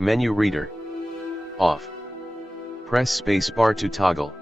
Menu reader. Off. Press spacebar to toggle.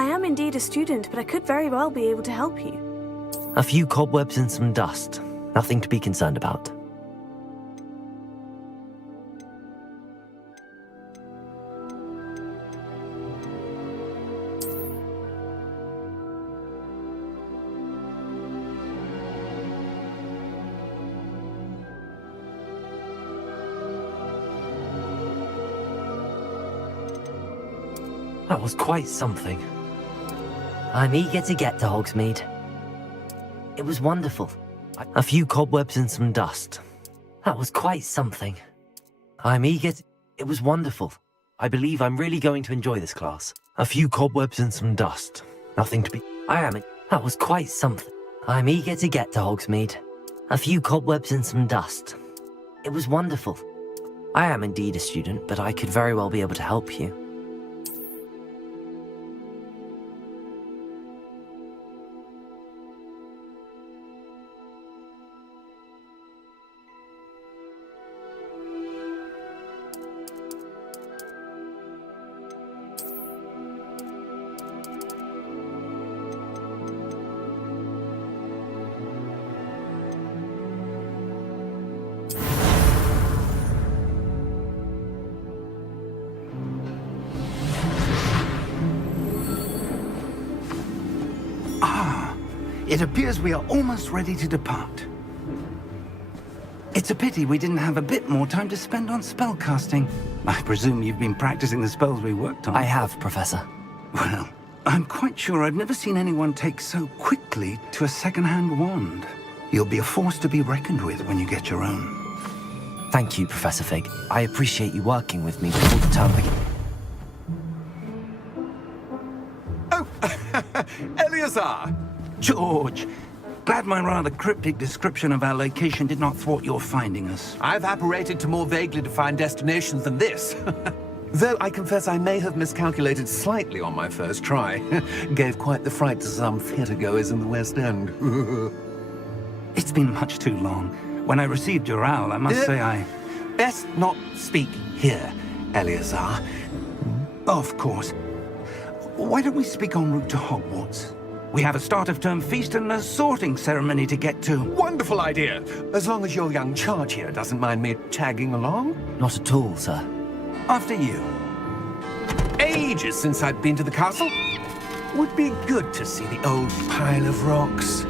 I am indeed a student, but I could very well be able to help you. A few cobwebs and some dust. Nothing to be concerned about. That was quite something. I'm eager to get to Hogsmeade. It was wonderful. A few cobwebs and some dust. That was quite something. I'm eager to... It was wonderful. I believe I'm really going to enjoy this class. A few cobwebs and some dust. Nothing to be... That was quite something. I'm eager to get to Hogsmeade. A few cobwebs and some dust. It was wonderful. I am indeed a student, but I could very well be able to help you. It appears we are almost ready to depart. It's a pity we didn't have a bit more time to spend on spellcasting. I presume you've been practicing the spells we worked on. I have, Professor. Well, I'm quite sure I've never seen anyone take so quickly to a second-hand wand. You'll be a force to be reckoned with when you get your own. Thank you, Professor Fig. I appreciate you working with me before the term begins. Oh, Eleazar! George, glad my rather cryptic description of our location did not thwart your finding us. I've apparated to more vaguely defined destinations than this. Though I confess I may have miscalculated slightly on my first try. Gave quite the fright to some theatre-goers in the West End. It's been much too long. When I received your owl, I must say I... Best not speak here, Eleazar. Of course. Why don't we speak en route to Hogwarts? We have a start-of-term feast and a sorting ceremony to get to. Wonderful idea! As long as your young charge here doesn't mind me tagging along. Not at all, sir. After you. Ages since I'd been to the castle. Would be good to see the old pile of rocks.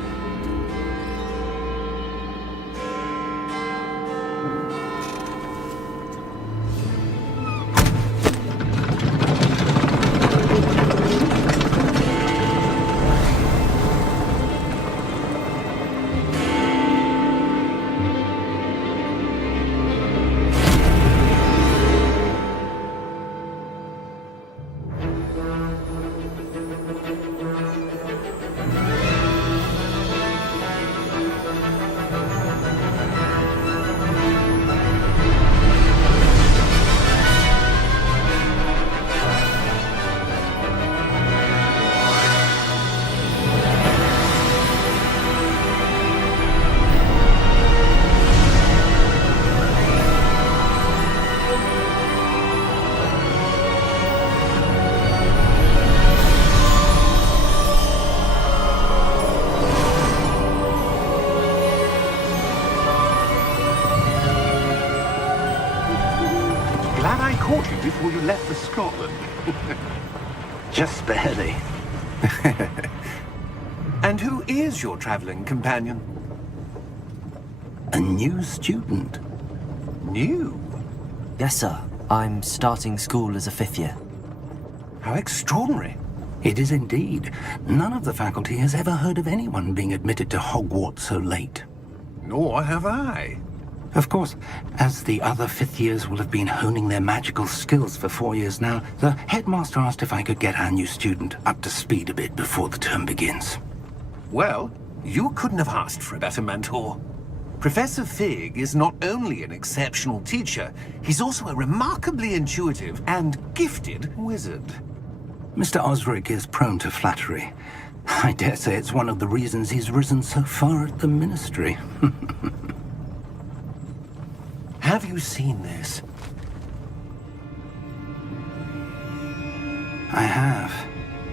Before you left for Scotland. Just barely. And who is your traveling companion? A new student. New? Yes, sir. I'm starting school as a 5th year. How extraordinary. It is indeed. None of the faculty has ever heard of anyone being admitted to Hogwarts so late. Nor have I. Of course, as the other 5th years will have been honing their magical skills for 4 years now, the headmaster asked if I could get our new student up to speed a bit before the term begins. Well, you couldn't have asked for a better mentor. Professor Fig is not only an exceptional teacher, he's also a remarkably intuitive and gifted wizard. Mr. Osric is prone to flattery. I dare say it's one of the reasons he's risen so far at the Ministry. Have you seen this? I have.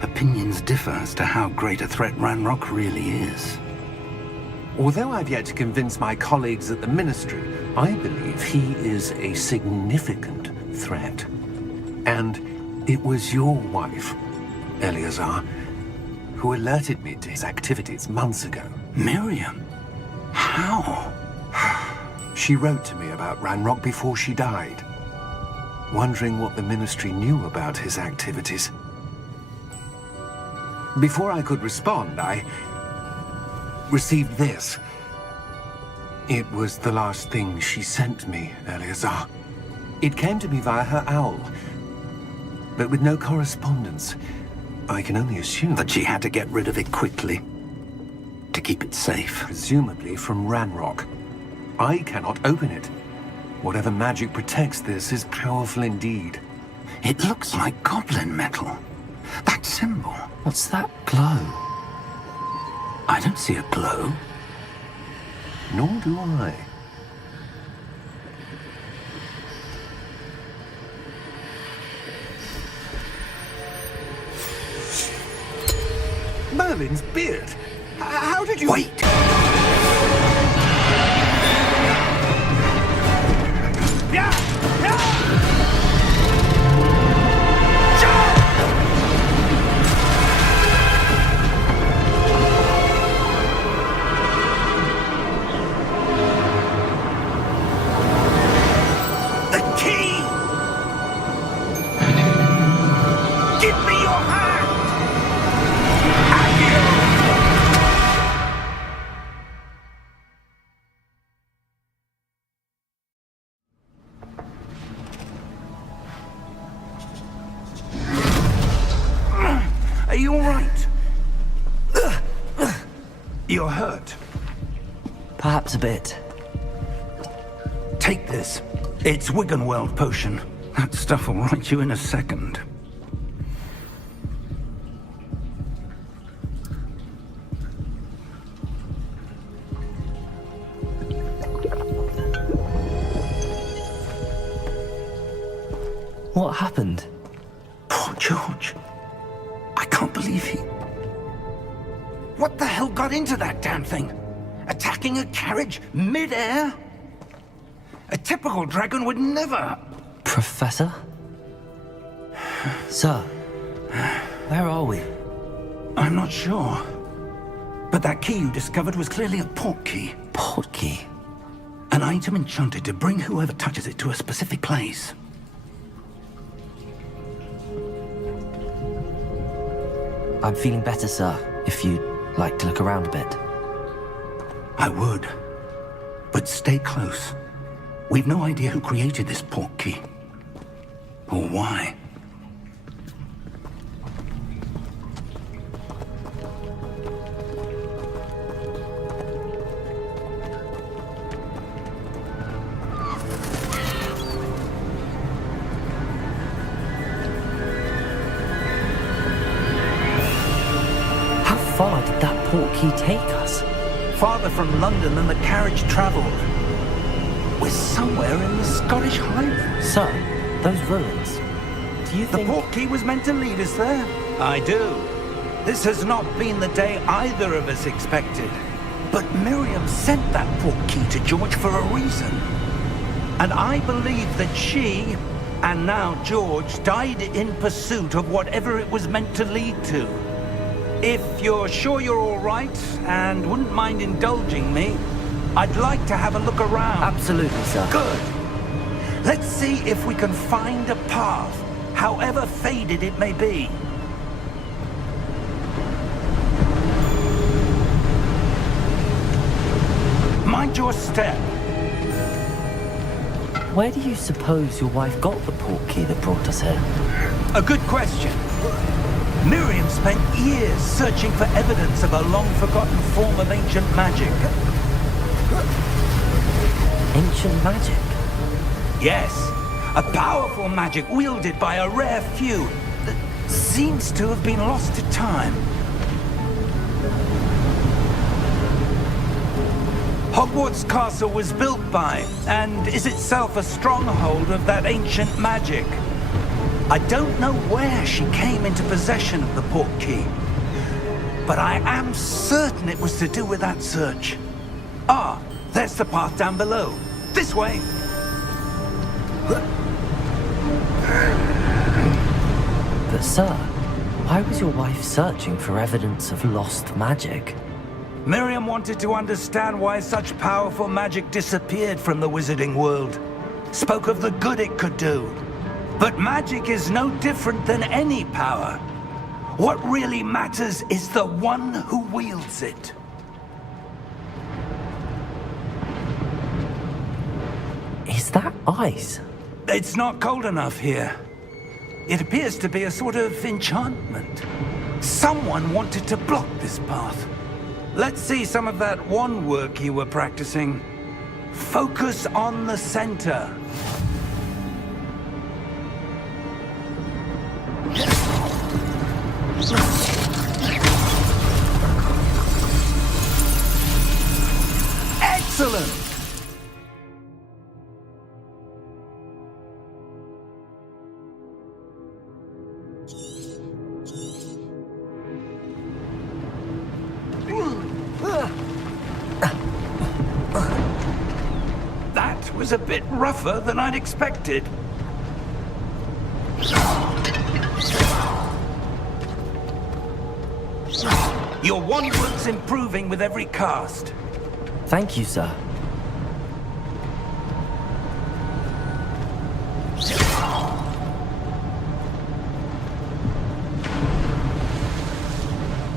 Opinions differ as to how great a threat Ranrock really is. Although I've yet to convince my colleagues at the Ministry, I believe he is a significant threat. And it was your wife, Eleazar, who alerted me to his activities months ago. Miriam? How? She wrote to me about Ranrock before she died, wondering what the Ministry knew about his activities. Before I could respond, I received this. It was the last thing she sent me, Eleazar. It came to me via her owl, but with no correspondence. I can only assume That she had to get rid of it quickly, to keep it safe. presumably from Ranrock. I cannot open it. Whatever magic protects this is powerful indeed. It looks like goblin metal. That symbol. What's that glow? I don't see a glow. Nor do I. Merlin's beard! How did you... Wait! The key! Give me your hand! Are you all right? You're hurt. Perhaps a bit. Take this. It's Wiggenweld potion. That stuff will right you in a second. What happened? Poor George. I can't believe he... What the hell got into that damn thing? Attacking a carriage mid-air? A typical dragon would never... Professor? Sir, where are we? I'm not sure. But that key you discovered was clearly a port key. Port key? An item enchanted to bring whoever touches it to a specific place. I'm feeling better, sir, if you'd like to look around a bit. I would. But stay close. We've no idea who created this port key. Or why. How far did that port key take us? Farther from London than the carriage travelled. We're somewhere in the Scottish Highlands. Sir, those ruins. Do you The think... port key was meant to lead us there? I do. This has not been the day either of us expected. But Miriam sent that port key to George for a reason. And I believe that she, and now George, died in pursuit of whatever it was meant to lead to. If you're sure you're all right, and wouldn't mind indulging me, I'd like to have a look around. Absolutely, sir. Good. Let's see if we can find a path, however faded it may be. Mind your step. Where do you suppose your wife got the port key that brought us here? A good question. Miriam spent years searching for evidence of a long-forgotten form of ancient magic. Ancient magic? Yes, a powerful magic wielded by a rare few that seems to have been lost to time. Hogwarts Castle was built by, and is itself a stronghold of that ancient magic. I don't know where she came into possession of the portkey, but I am certain it was to do with that search. Ah, there's the path down below. This way! But sir, why was your wife searching for evidence of lost magic? Miriam wanted to understand why such powerful magic disappeared from the wizarding world. Spoke of the good it could do. But magic is no different than any power. What really matters is the one who wields it. Is that ice? It's not cold enough here. It appears to be a sort of enchantment. Someone wanted to block this path. Let's see some of that wand work you were practicing. Focus on the center. Excellent! That was a bit rougher than I'd expected. Your wand work's improving with every cast. Thank you, sir.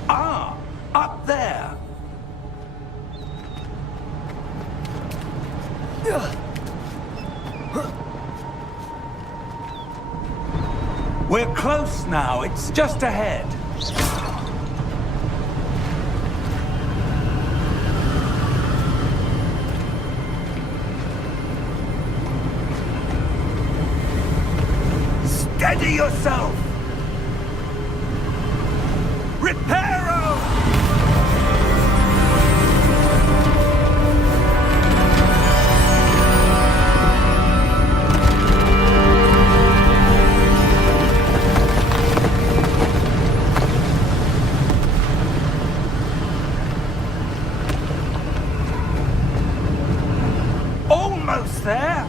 Ah, up there. We're close now. It's just ahead. Steady yourself! Reparo! Almost there!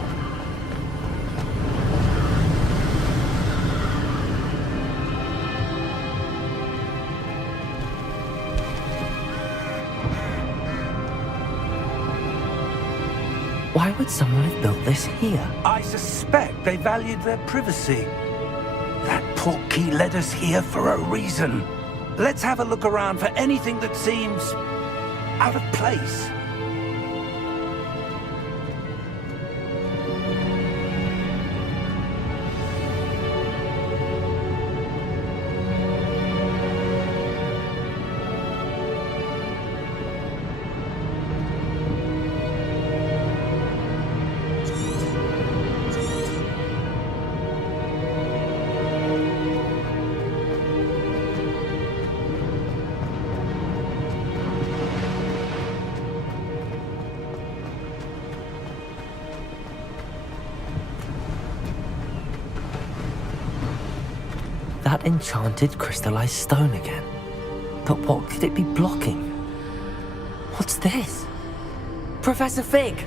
Why would someone have built this here? I suspect they valued their privacy. That portkey led us here for a reason. Let's have a look around for anything that seems out of place. That enchanted crystallized stone again. But what could it be blocking? What's this? Professor Fig!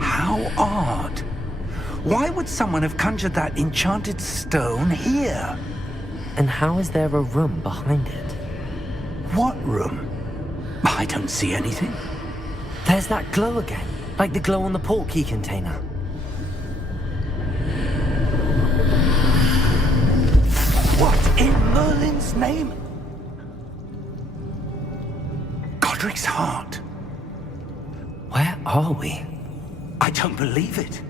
How odd. Why would someone have conjured that enchanted stone here? And how is there a room behind it? What room? I don't see anything. There's that glow again, like the glow on the portkey container. What in Merlin's name? Godric's heart. Where are we? I don't believe it.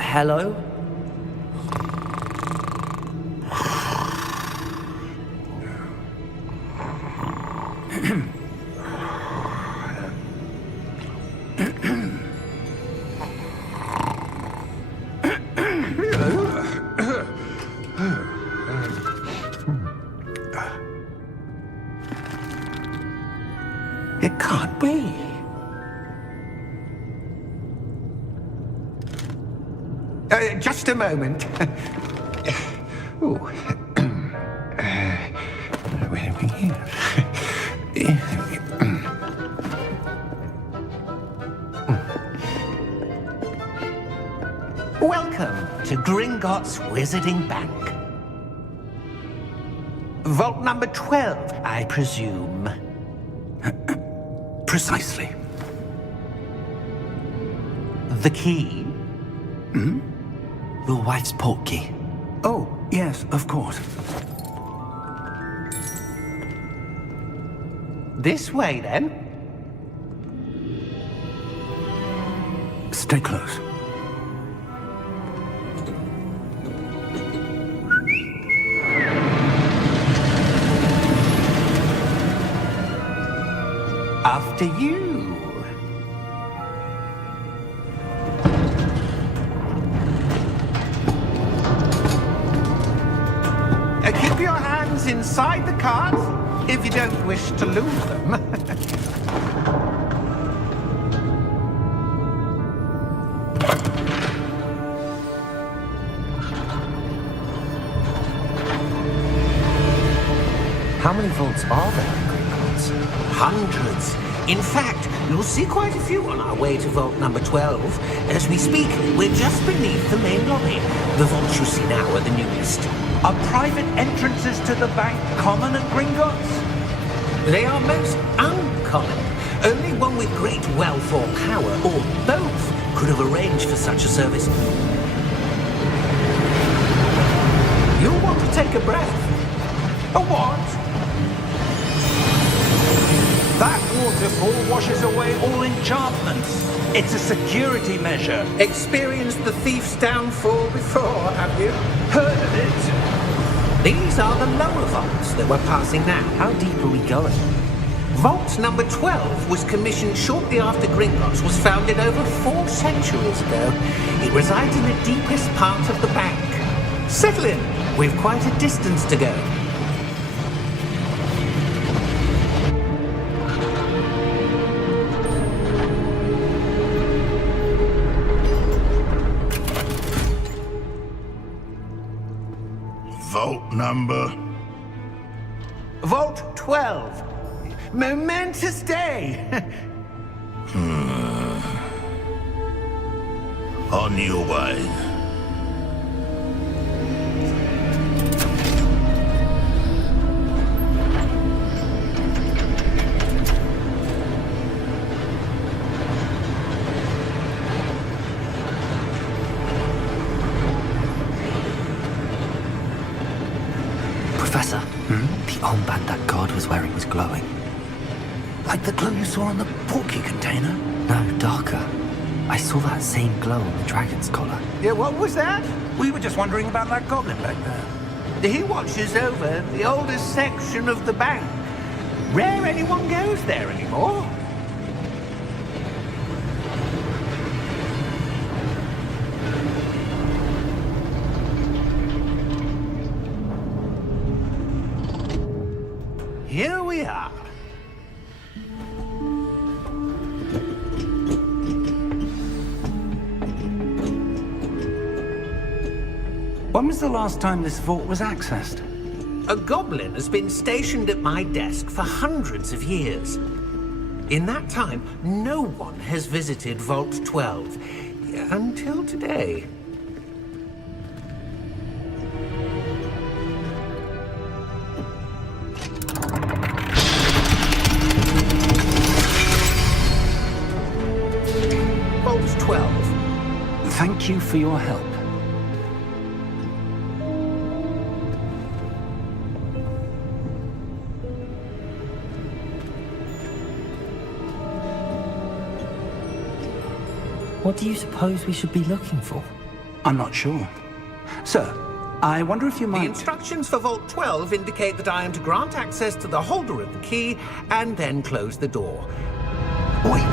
Hello? Just a moment. Ooh. Where are we here? Welcome to Gringotts Wizarding Bank. Vault number 12, I presume. Precisely. The key? Your wife's portkey. Oh, yes, of course. This way, then. Stay close. After you. Keep your hands inside the cart if you don't wish to lose them. How many vaults are there in Gringotts? Hundreds. In fact, you'll see quite a few on our way to vault number 12. As we speak, we're just beneath the main lobby. The vaults you see now are the newest. Are private entrances to the bank common at Gringotts? They are most uncommon. Only one with great wealth or power, or both, could have arranged for such a service. You'll want to take a breath. A what? That waterfall washes away all enchantments. It's a security measure. Experienced the thief's downfall before, have you? Heard of it? These are the lower vaults that we're passing now. How deep are we going? Vault number 12 was commissioned shortly after Gringotts was founded over 4 centuries ago. It resides in the deepest part of the bank. Settle in. We've quite a distance to go. Vault number? Vault 12. Momentous day. On your way. Professor, the armband that guard was wearing was glowing. Like the glow you saw on the portkey container? No, darker. I saw that same glow on the dragon's collar. Yeah, what was that? We were just wondering about that goblin back there. He watches over the oldest section of the bank. Rare anyone goes there anymore. Here we are. When was the last time this vault was accessed? A goblin has been stationed at my desk for hundreds of years. In that time, no one has visited Vault 12. Until today. Vault 12. Thank you for your help. What do you suppose we should be looking for? I'm not sure. Sir, I wonder if you The might... instructions for Vault 12 indicate that I am to grant access to the holder of the key and then close the door. Wait.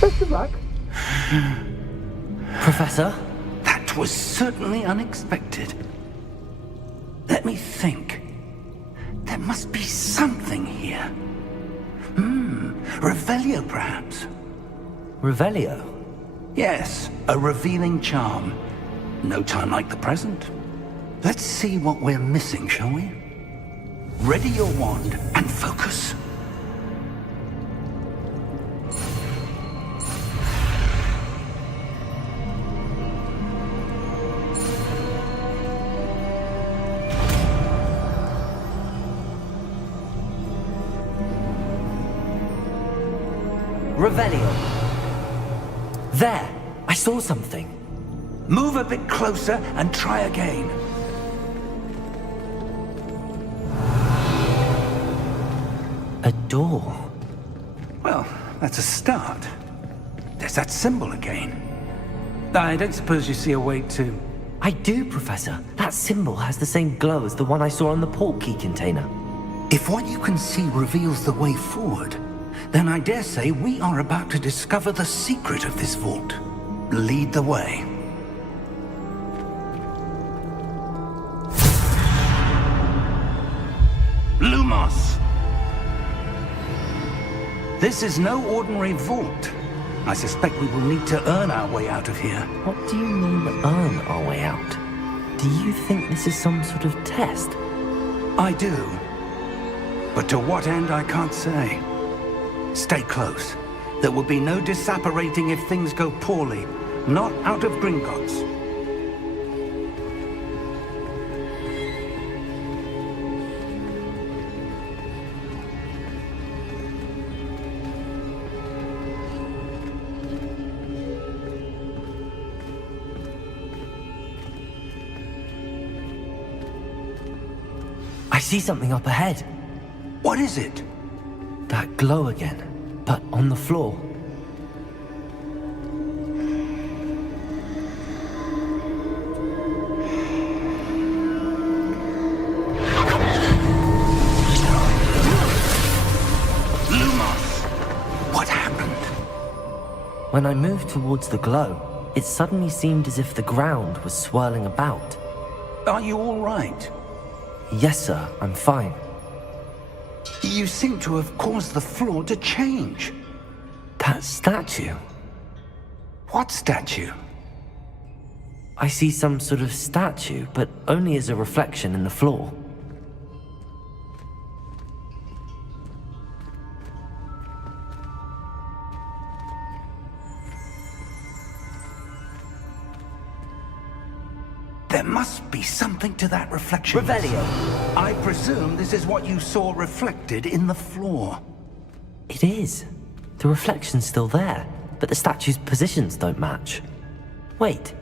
Best of luck. Professor? That was certainly unexpected. Let me think. There must be something here. Revelio, perhaps. Revelio? Yes, a revealing charm. No time like the present. Let's see what we're missing, shall we? Ready your wand and focus. Revelio. There! I saw something. Move a bit closer and try again. A door. Well, that's a start. There's that symbol again. I don't suppose you see a way to... I do, Professor. That symbol has the same glow as the one I saw on the port key container. If what you can see reveals the way forward, then I dare say we are about to discover the secret of this vault. Lead the way. Lumos! This is no ordinary vault. I suspect we will need to earn our way out of here. What do you mean, earn our way out? Do you think this is some sort of test? I do. But to what end, I can't say. Stay close. There will be no disapparating if things go poorly. Not out of Gringotts. I see something up ahead. What is it? That glow again, but on the floor. Lumos! What happened? When I moved towards the glow, it suddenly seemed as if the ground was swirling about. Are you all right? Yes, sir, I'm fine. You seem to have caused the floor to change. That statue. What statue? I see some sort of statue, but only as a reflection in the floor. There must be something to that reflection. Revelio. I presume this is what you saw reflected in the floor. It is. The reflection's still there, but the statue's positions don't match. Wait.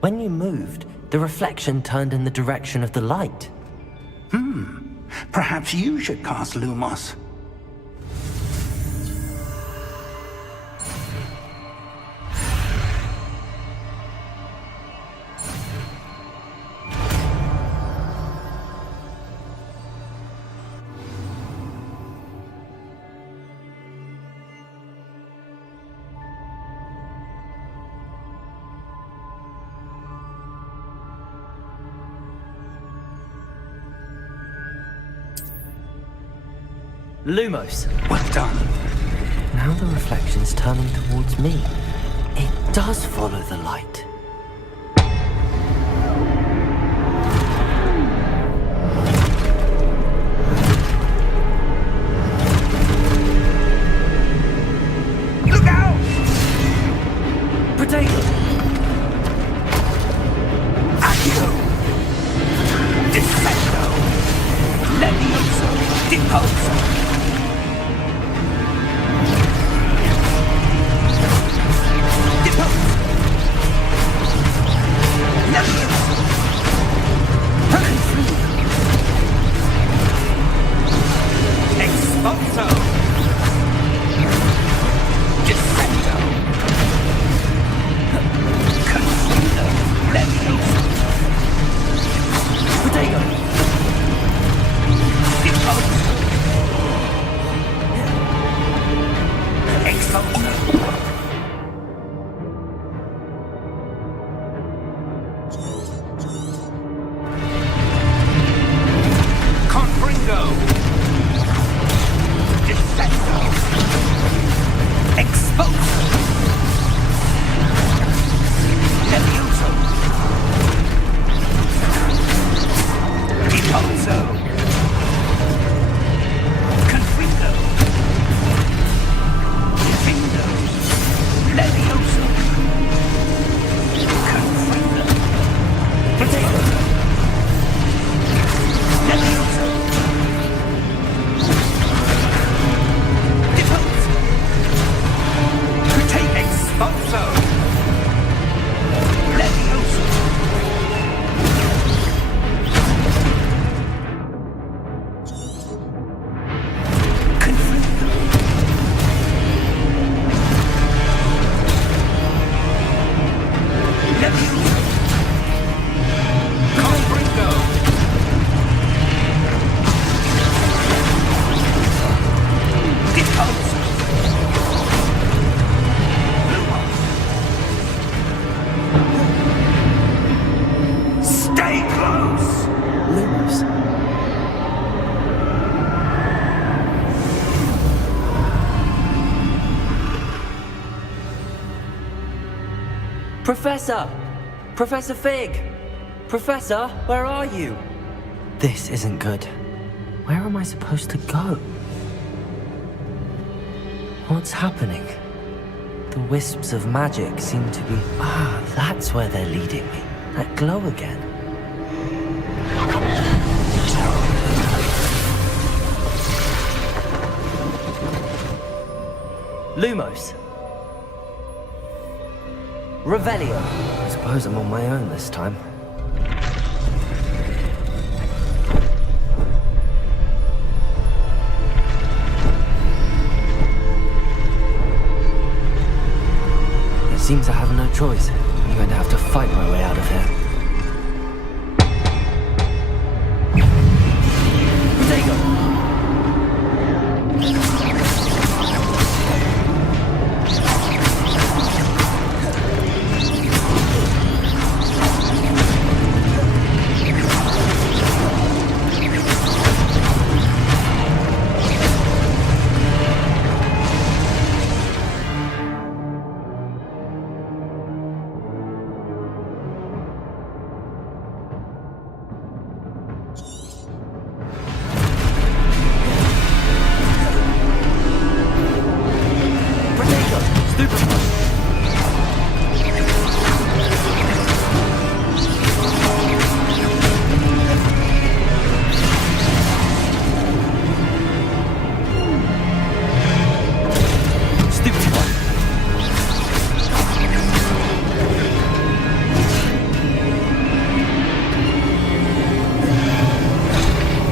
When you moved, the reflection turned in the direction of the light. Perhaps you should cast Lumos. Lumos. Well done. Now the reflection's turning towards me. It does follow the light. Look out! Potato! Accio! Dissecto! Levioso! Deposo! Professor! Professor Fig! Professor, where are you? This isn't good. Where am I supposed to go? What's happening? The wisps of magic seem to be... Ah, that's where they're leading me. That glow again. Lumos. Revelio. I suppose I'm on my own this time. It seems I have no choice. I'm going to have to fight my way out of here.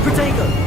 Protego!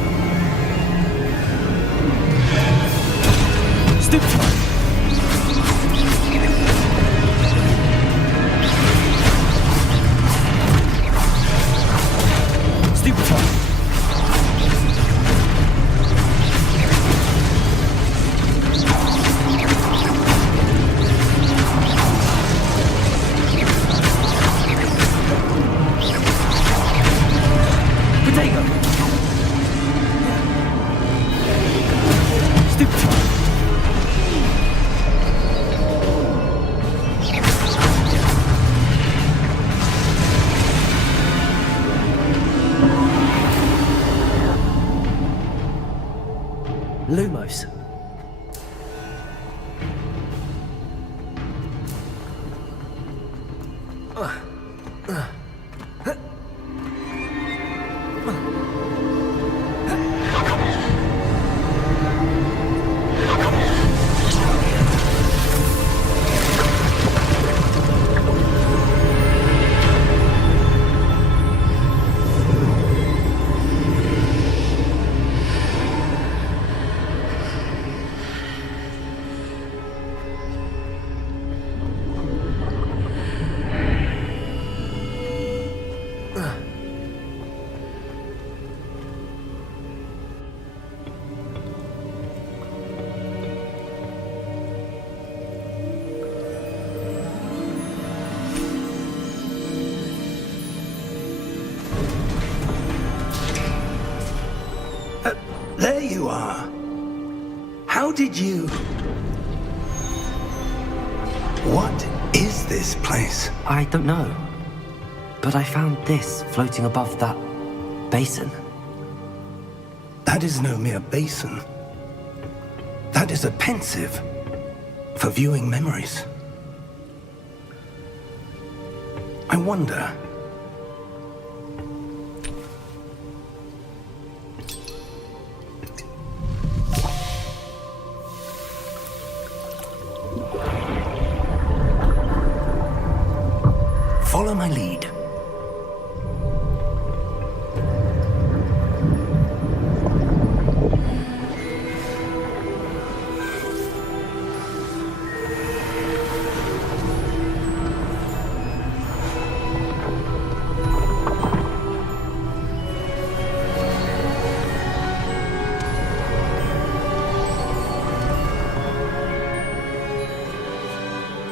Lumos. There you are. How did you... What is this place? I don't know. But I found this floating above that basin. That is no mere basin. That is a pensive for viewing memories. I wonder... Follow my lead.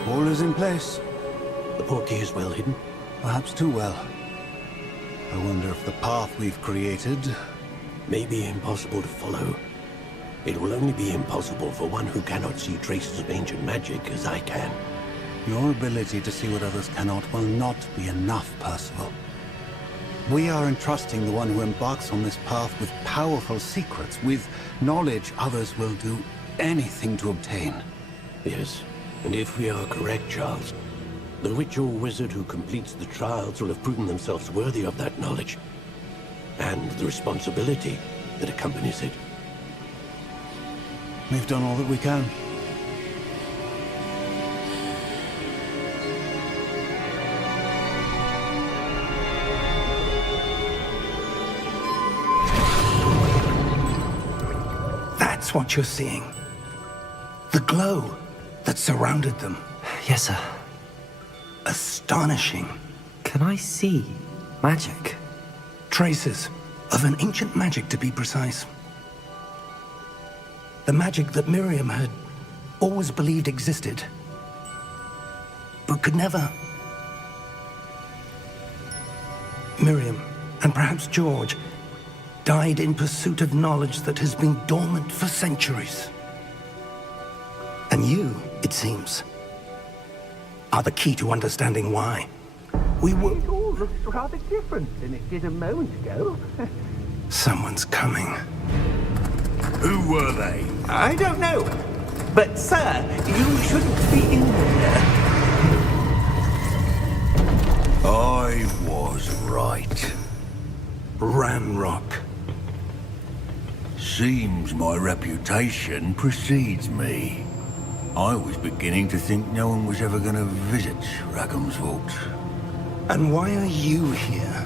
All is in place. The portkey is well hidden. Perhaps too well. I wonder if the path we've created... May be impossible to follow. It will only be impossible for one who cannot see traces of ancient magic as I can. Your ability to see what others cannot will not be enough, Percival. We are entrusting the one who embarks on this path with powerful secrets, with knowledge others will do anything to obtain. Yes, and if we are correct, Charles, the witch or wizard who completes the trials will have proven themselves worthy of that knowledge, and the responsibility that accompanies it. We've done all that we can. That's what you're seeing. The glow that surrounded them. Yes, sir. Astonishing. Can I see magic? Traces of an ancient magic, to be precise. The magic that Miriam had always believed existed, but could never. Miriam, and perhaps George, died in pursuit of knowledge that has been dormant for centuries. And you, it seems, are the key to understanding why. It all looks rather different than it did a moment ago. Someone's coming. Who were they? I don't know. But, sir, you shouldn't be in here. I was right. Ramrock. Seems my reputation precedes me. I was beginning to think no one was ever going to visit Rackham's vault. And why are you here?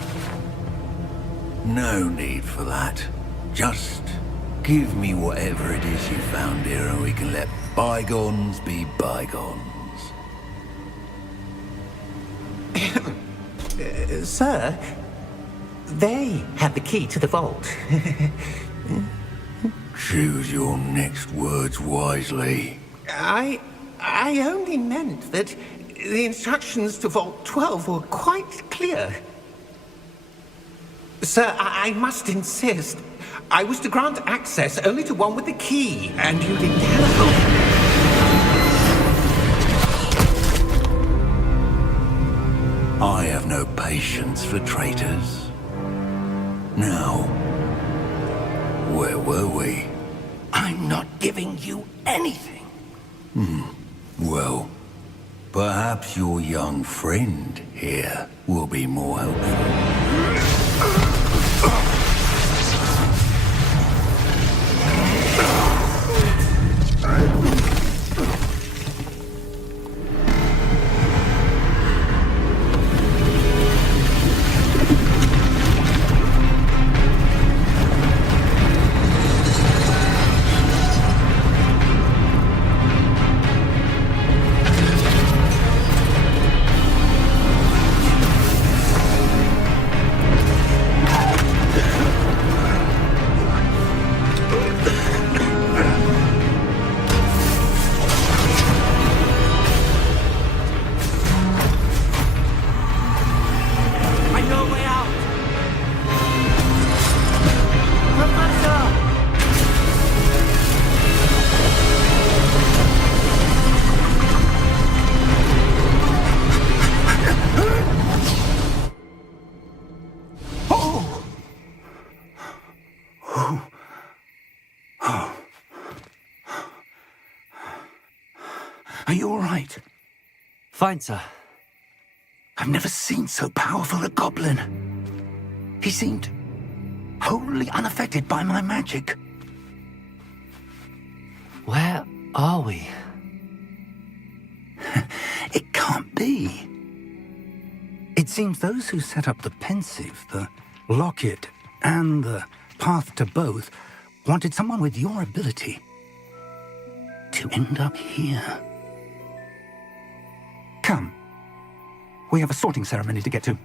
No need for that. Just give me whatever it is you found here and we can let bygones be bygones. Sir, they have the key to the vault. Choose your next words wisely. I only meant that the instructions to Vault 12 were quite clear. Sir, I must insist. I was to grant access only to one with the key, and you didn't have. I have no patience for traitors. Now, where were we? I'm not giving you anything. Well, perhaps your young friend here will be more helpful. Are you all right? Fine, sir. I've never seen so powerful a goblin. He seemed wholly unaffected by my magic. Where are we? It can't be. It seems those who set up the pensive, the locket, and the path to both wanted someone with your ability to end up here. Come. We have a sorting ceremony to get to.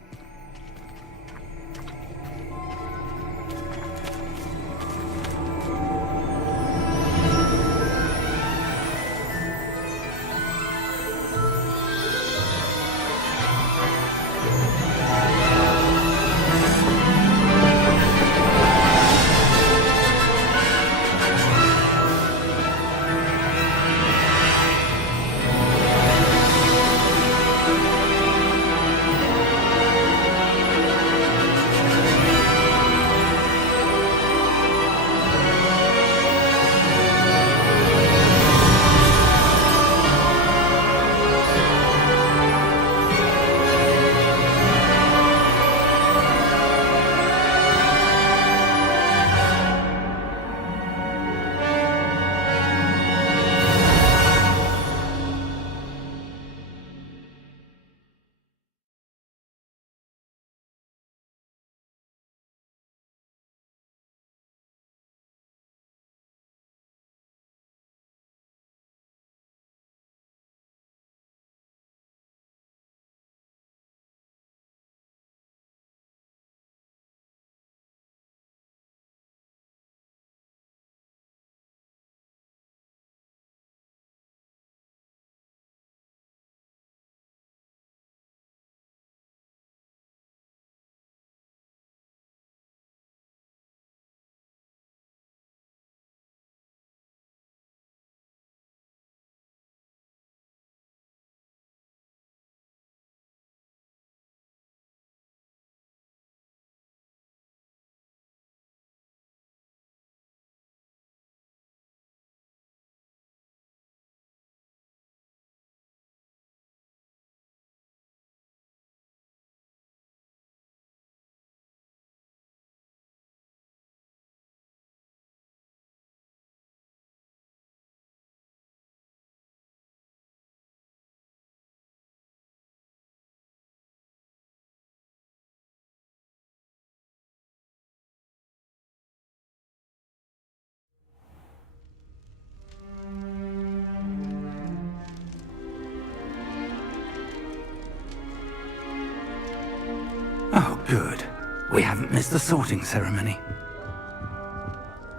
Oh, good. We haven't missed the sorting ceremony.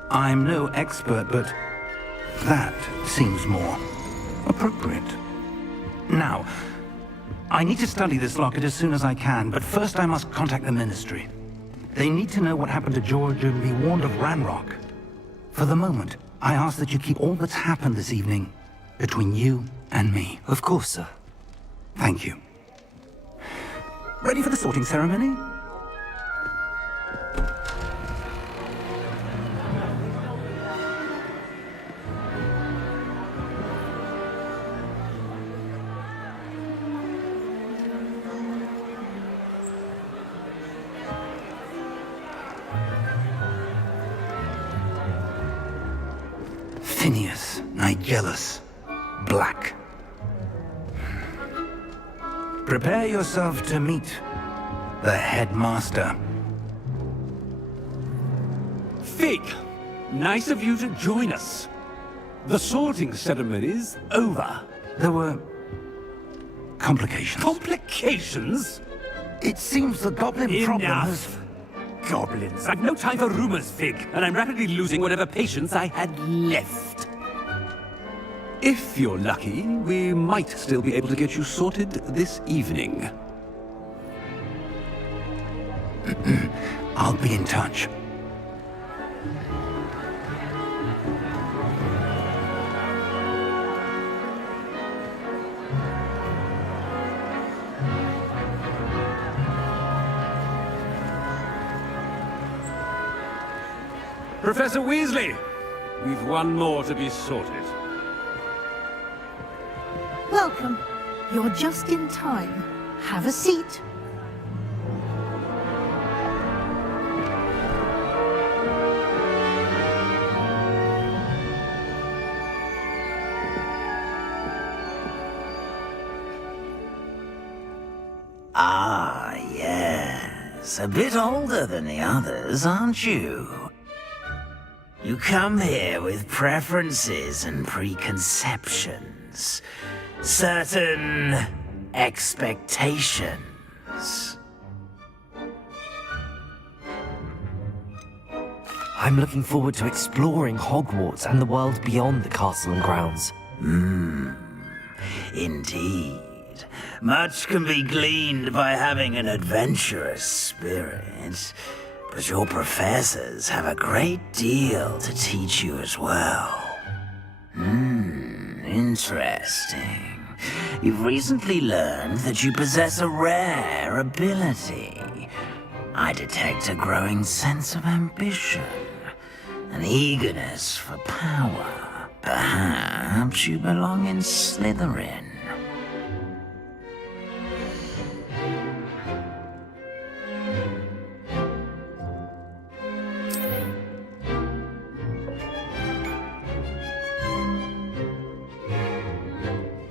I'm no expert, but that seems more appropriate. Now, I need to study this locket as soon as I can, but first I must contact the Ministry. They need to know what happened to George and be warned of Ranrock. For the moment, I ask that you keep all that's happened this evening between you and me. Of course, sir. Thank you. Ready for the sorting ceremony? Phineas, Nigellus, Black. Prepare yourself to meet the headmaster. Fig, nice of you to join us. The sorting ceremony's over. There were complications. Complications? It seems the goblin problem has... Enough! Goblins. I've no time for rumors, Fig, and I'm rapidly losing whatever patience I had left. If you're lucky, we might still be able to get you sorted this evening. I'll be in touch. Professor Weasley, we've one more to be sorted. Welcome. You're just in time. Have a seat. Ah, yes. A bit older than the others, aren't you? You come here with preferences and preconceptions. Certain expectations. I'm looking forward to exploring Hogwarts and the world beyond the castle and grounds. Indeed. Much can be gleaned by having an adventurous spirit, but your professors have a great deal to teach you as well. Interesting. You've recently learned that you possess a rare ability. I detect a growing sense of ambition, an eagerness for power. Perhaps you belong in Slytherin.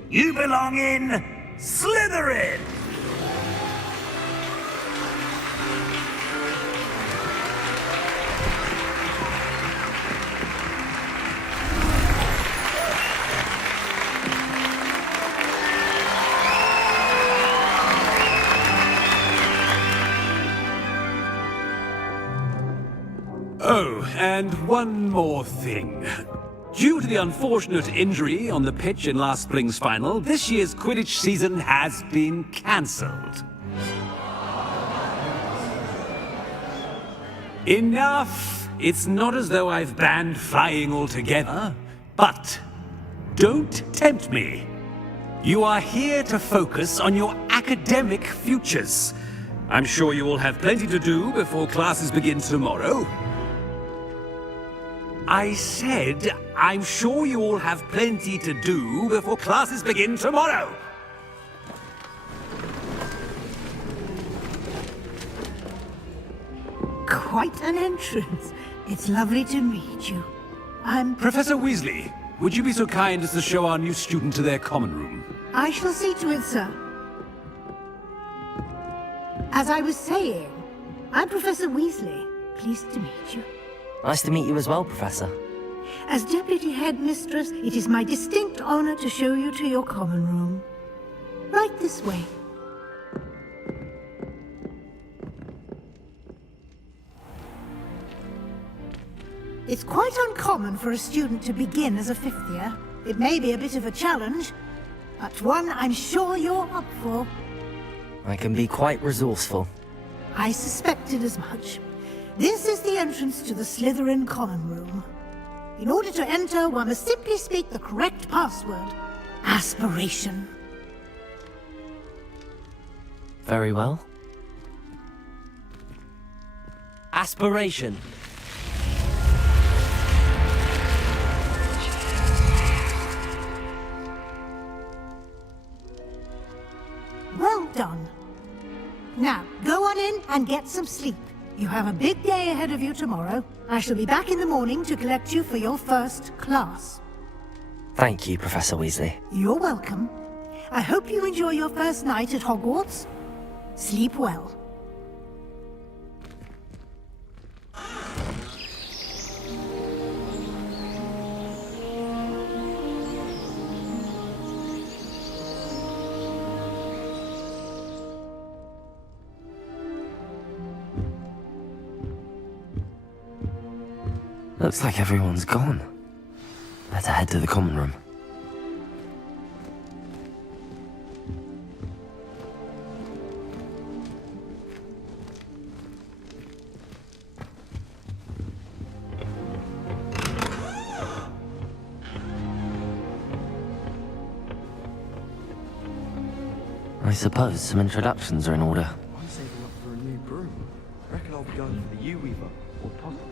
You belong in Slytherin! Oh, and one more thing. Due to the unfortunate injury on the pitch in last spring's final, this year's Quidditch season has been cancelled. Enough! It's not as though I've banned flying altogether, but don't tempt me. You are here to focus on your academic futures. I'm sure you will have plenty to do before classes begin tomorrow. I said, I'm sure you all have plenty to do before classes begin tomorrow. Quite an entrance. It's lovely to meet you. I'm... Professor Weasley, would you be so kind as to show our new student to their common room? I shall see to it, sir. As I was saying, I'm Professor Weasley. Pleased to meet you. Nice to meet you as well, Professor. As Deputy Headmistress, it is my distinct honor to show you to your common room. Right this way. It's quite uncommon for a student to begin as a fifth year. It may be a bit of a challenge, but one I'm sure you're up for. I can be quite resourceful. I suspected as much. This is the entrance to the Slytherin Common Room. In order to enter, one must simply speak the correct password. Aspiration. Very well. Aspiration. Well done. Now, go on in and get some sleep. You have a big day ahead of you tomorrow. I shall be back in the morning to collect you for your first class. Thank you, Professor Weasley. You're welcome. I hope you enjoy your first night at Hogwarts. Sleep well. Looks like everyone's gone. Better head to the common room. I suppose some introductions are in order. I'm saving up for a new broom. I reckon I'll be going for the U-Weaver, or possibly...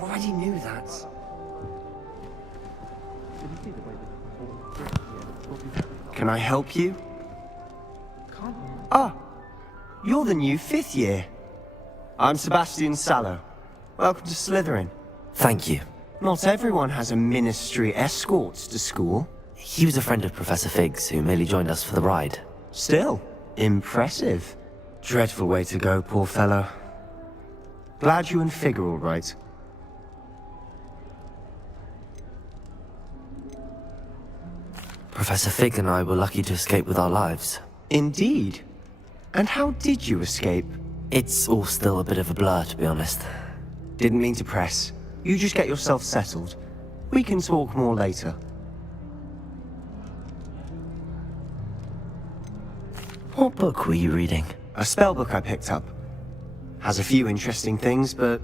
Already knew that. Can I help you? Ah, you're the new fifth year. I'm Sebastian Sallow. Welcome to Slytherin. Thank you. Not everyone has a ministry escort to school. He was a friend of Professor Fig's who merely joined us for the ride. Still, impressive. Dreadful way to go, poor fellow. Glad you and Fig are all right. Professor Fig and I were lucky to escape with our lives. Indeed. And how did you escape? It's all still a bit of a blur, to be honest. Didn't mean to press. You just get yourself settled. We can talk more later. What book were you reading? A spell book I picked up. Has a few interesting things, but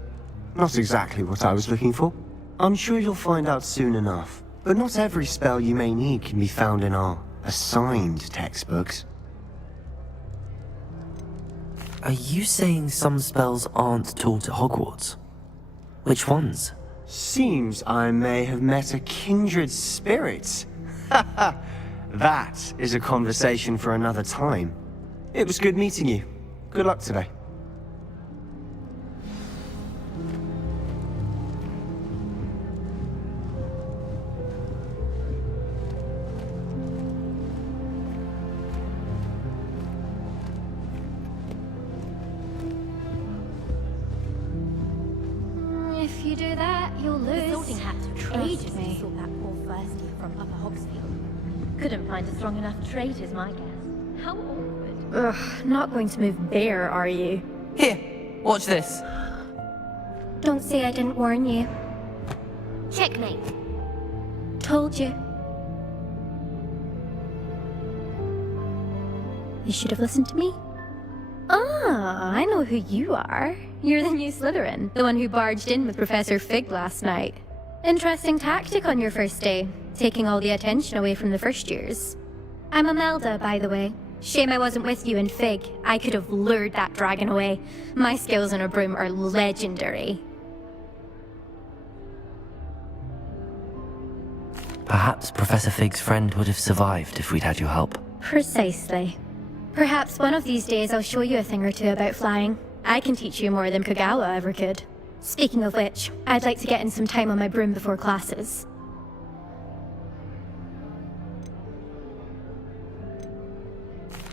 not exactly what I was looking for. I'm sure you'll find out soon enough. But not every spell you may need can be found in our assigned textbooks. Are you saying some spells aren't taught at Hogwarts? Which ones? Seems I may have met a kindred spirit. That is a conversation for another time. It was good meeting you. Good luck today. If you do that, you'll lose. The sorting hat took ages to sort that poor first year from Upper Hogsfield. Couldn't find a strong enough trait, is my guess. How awkward. Ugh, not going to move there, are you? Here, watch this. Don't say I didn't warn you. Checkmate. Told you. You should have listened to me. Ah, I know who you are. You're the new Slytherin, the one who barged in with Professor Fig last night. Interesting tactic on your first day, taking all the attention away from the first years. I'm Imelda, by the way. Shame I wasn't with you in Fig. I could have lured that dragon away. My skills on a broom are legendary. Perhaps Professor Fig's friend would have survived if we'd had your help. Precisely. Perhaps one of these days I'll show you a thing or two about flying. I can teach you more than Kogawa ever could. Speaking of which, I'd like to get in some time on my broom before classes.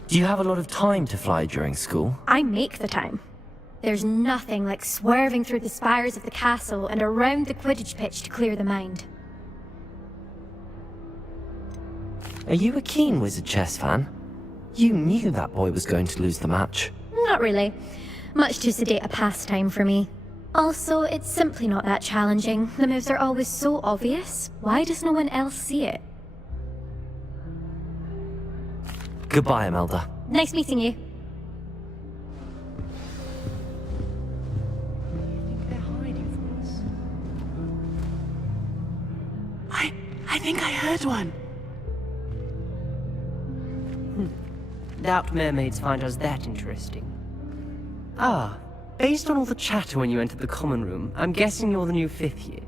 Do you have a lot of time to fly during school? I make the time. There's nothing like swerving through the spires of the castle and around the Quidditch pitch to clear the mind. Are you a keen Wizard chess fan? You knew that boy was going to lose the match. Not really. Much too sedate a pastime for me. Also, it's simply not that challenging. The moves are always so obvious. Why does no one else see it? Goodbye, Imelda. Nice meeting you. I think I heard one. Doubt mermaids find us that interesting. Ah, based on all the chatter when you entered the common room, I'm guessing you're the new 5th year.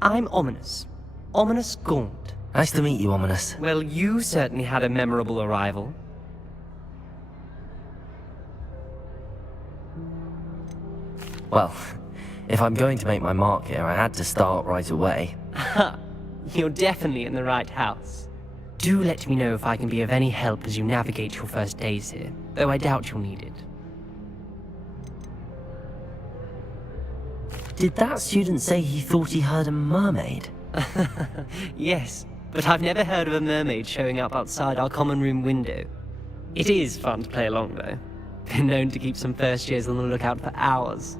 I'm Ominous. Ominous Gaunt. Nice to meet you, Ominous. Well, you certainly had a memorable arrival. Well, if I'm going to make my mark here, I had to start right away. Ha! You're definitely in the right house. Do let me know if I can be of any help as you navigate your first days here, though I doubt you'll need it. Did that student say he thought he heard a mermaid? Yes, but I've never heard of a mermaid showing up outside our common room window. It is fun to play along, though. Been known to keep some first years on the lookout for hours.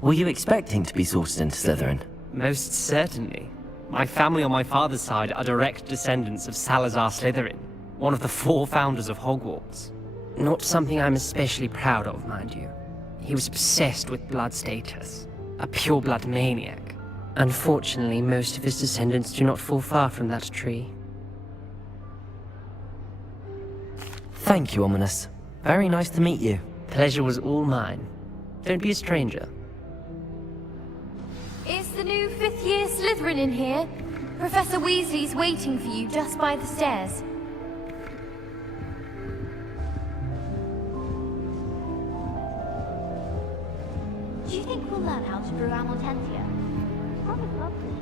Were you expecting to be sorted into Slytherin? Most certainly. My family on my father's side are direct descendants of Salazar Slytherin, one of the 4 founders of Hogwarts. Not something I'm especially proud of, mind you. He was obsessed with blood status, a pure-blood maniac. Unfortunately, most of his descendants do not fall far from that tree. Thank you, Ominous. Very nice to meet you. Pleasure was all mine. Don't be a stranger. Is the new 5th year Slytherin in here? Professor Weasley's waiting for you just by the stairs. Do you think we'll learn how to brew Amortentia? Probably love to.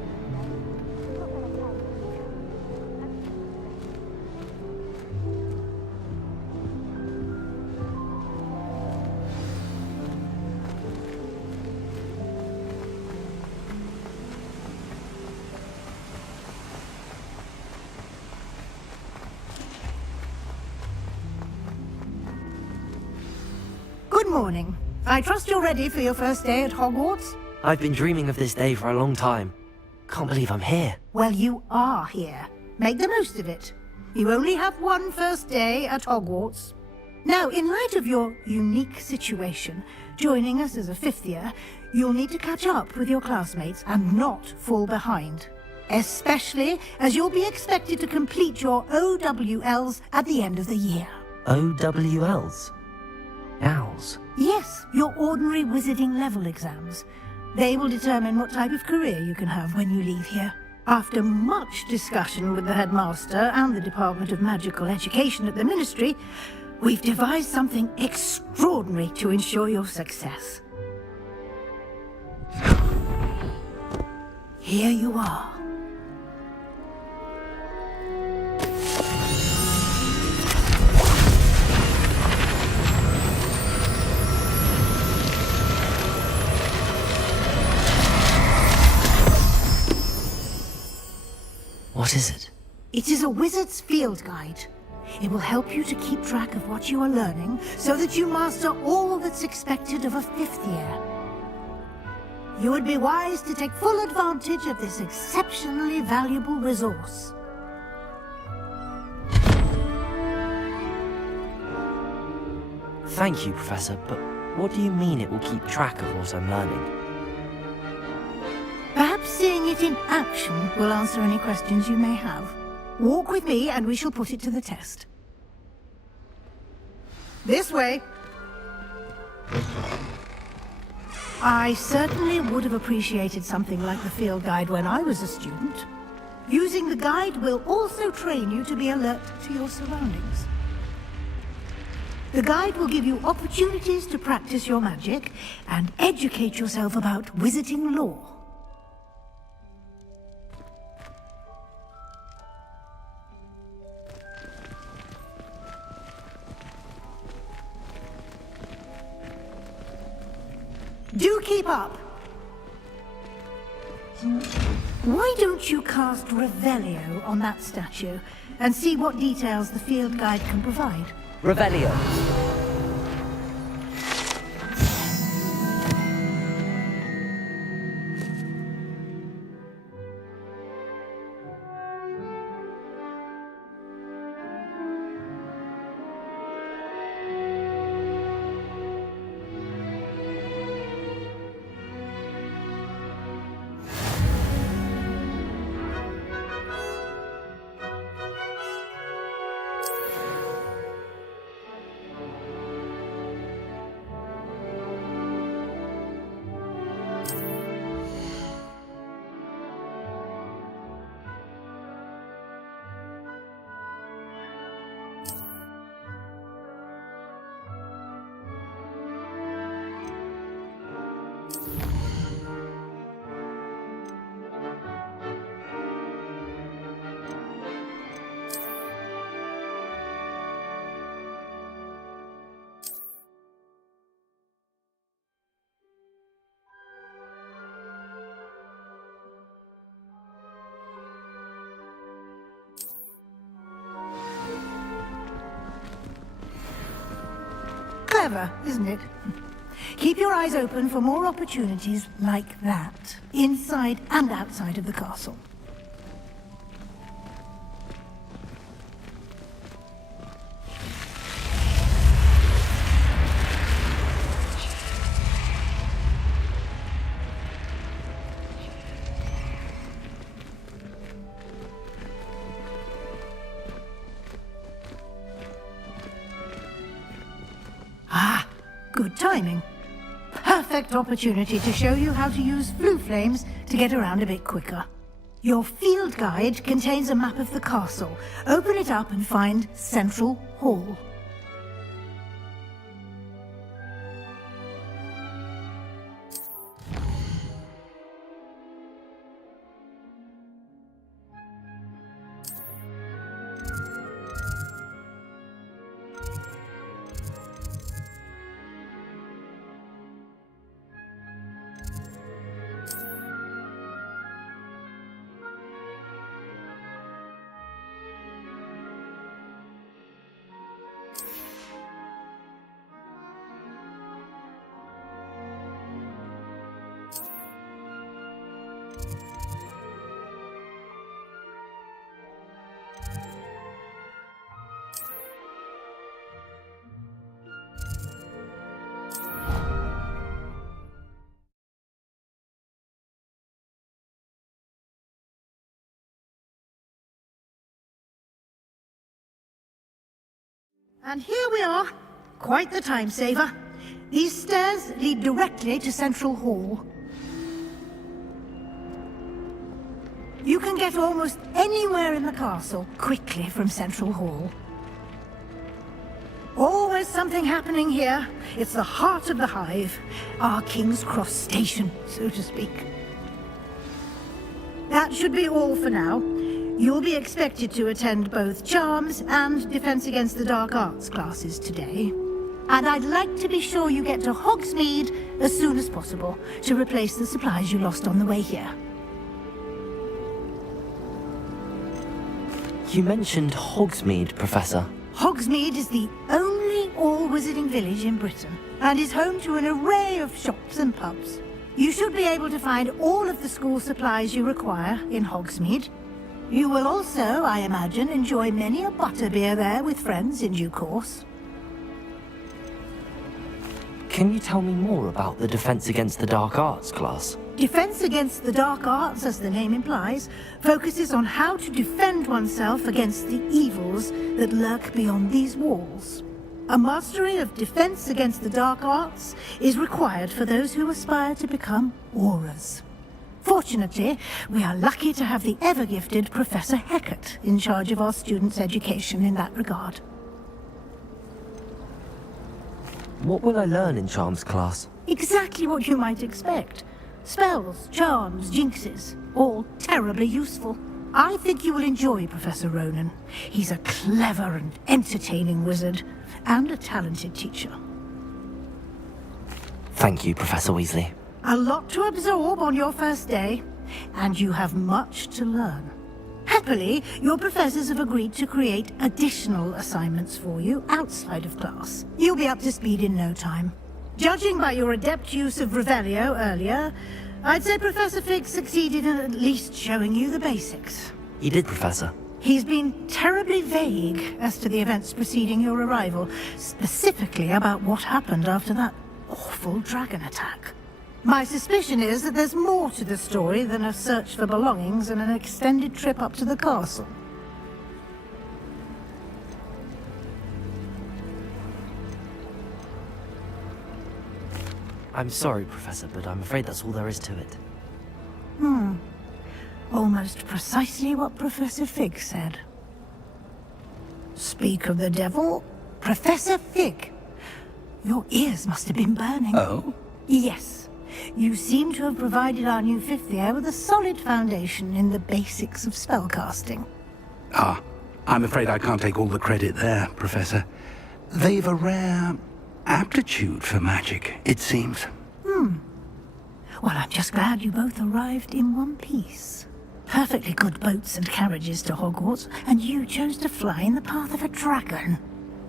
Good morning. I trust you're ready for your first day at Hogwarts? I've been dreaming of this day for a long time. Can't believe I'm here. Well, you are here. Make the most of it. You only have one first day at Hogwarts. Now, in light of your unique situation, joining us as a 5th year, you'll need to catch up with your classmates and not fall behind. Especially as you'll be expected to complete your OWLs at the end of the year. OWLs? Owls? Yes, your ordinary wizarding level exams. They will determine what type of career you can have when you leave here. After much discussion with the headmaster and the Department of Magical Education at the Ministry, we've devised something extraordinary to ensure your success. Here you are. What is it? It is a wizard's field guide. It will help you to keep track of what you are learning so that you master all that's expected of a 5th year. You would be wise to take full advantage of this exceptionally valuable resource. Thank you, Professor, but what do you mean it will keep track of what I'm learning? Perhaps seeing it in action will answer any questions you may have. Walk with me and we shall put it to the test. This way. I certainly would have appreciated something like the field guide when I was a student. Using the guide will also train you to be alert to your surroundings. The guide will give you opportunities to practice your magic and educate yourself about wizarding lore. Do keep up. Why don't you cast Revelio on that statue and see what details the field guide can provide. Revelio. Clever, isn't it? Keep your eyes open for more opportunities like that, inside and outside of the castle. Ah, good timing. Perfect opportunity to show you how to use flue flames to get around a bit quicker. Your field guide contains a map of the castle. Open it up and find Central Hall. And here we are. Quite the time saver. These stairs lead directly to Central Hall. You can get almost anywhere in the castle quickly from Central Hall. Always something happening here. It's the heart of the hive. Our King's Cross station, so to speak. That should be all for now. You'll be expected to attend both Charms and Defense Against the Dark Arts classes today. And I'd like to be sure you get to Hogsmeade as soon as possible to replace the supplies you lost on the way here. You mentioned Hogsmeade, Professor. Hogsmeade is the only all-wizarding village in Britain and is home to an array of shops and pubs. You should be able to find all of the school supplies you require in Hogsmeade. You will also, I imagine, enjoy many a butterbeer there with friends in due course. Can you tell me more about the Defense Against the Dark Arts class? Defense Against the Dark Arts, as the name implies, focuses on how to defend oneself against the evils that lurk beyond these walls. A mastery of Defense Against the Dark Arts is required for those who aspire to become Aurors. Fortunately, we are lucky to have the ever-gifted Professor Hecat in charge of our students' education in that regard. What will I learn in Charms class? Exactly what you might expect. Spells, charms, jinxes, all terribly useful. I think you will enjoy Professor Ronan. He's a clever and entertaining wizard, and a talented teacher. Thank you, Professor Weasley. A lot to absorb on your first day, and you have much to learn. Happily, your professors have agreed to create additional assignments for you outside of class. You'll be up to speed in no time. Judging by your adept use of Revelio earlier, I'd say Professor Fig succeeded in at least showing you the basics. He did, Professor. He's been terribly vague as to the events preceding your arrival, specifically about what happened after that awful dragon attack. My suspicion is that there's more to the story than a search for belongings and an extended trip up to the castle. I'm sorry, Professor, but I'm afraid that's all there is to it. Almost precisely what Professor Fig said. Speak of the devil, Professor Fig. Your ears must have been burning. Oh? Yes. You seem to have provided our new fifth year with a solid foundation in the basics of spellcasting. Ah, I'm afraid I can't take all the credit there, Professor. They've a rare aptitude for magic, it seems. Well, I'm just glad you both arrived in one piece. Perfectly good boats and carriages to Hogwarts, and you chose to fly in the path of a dragon.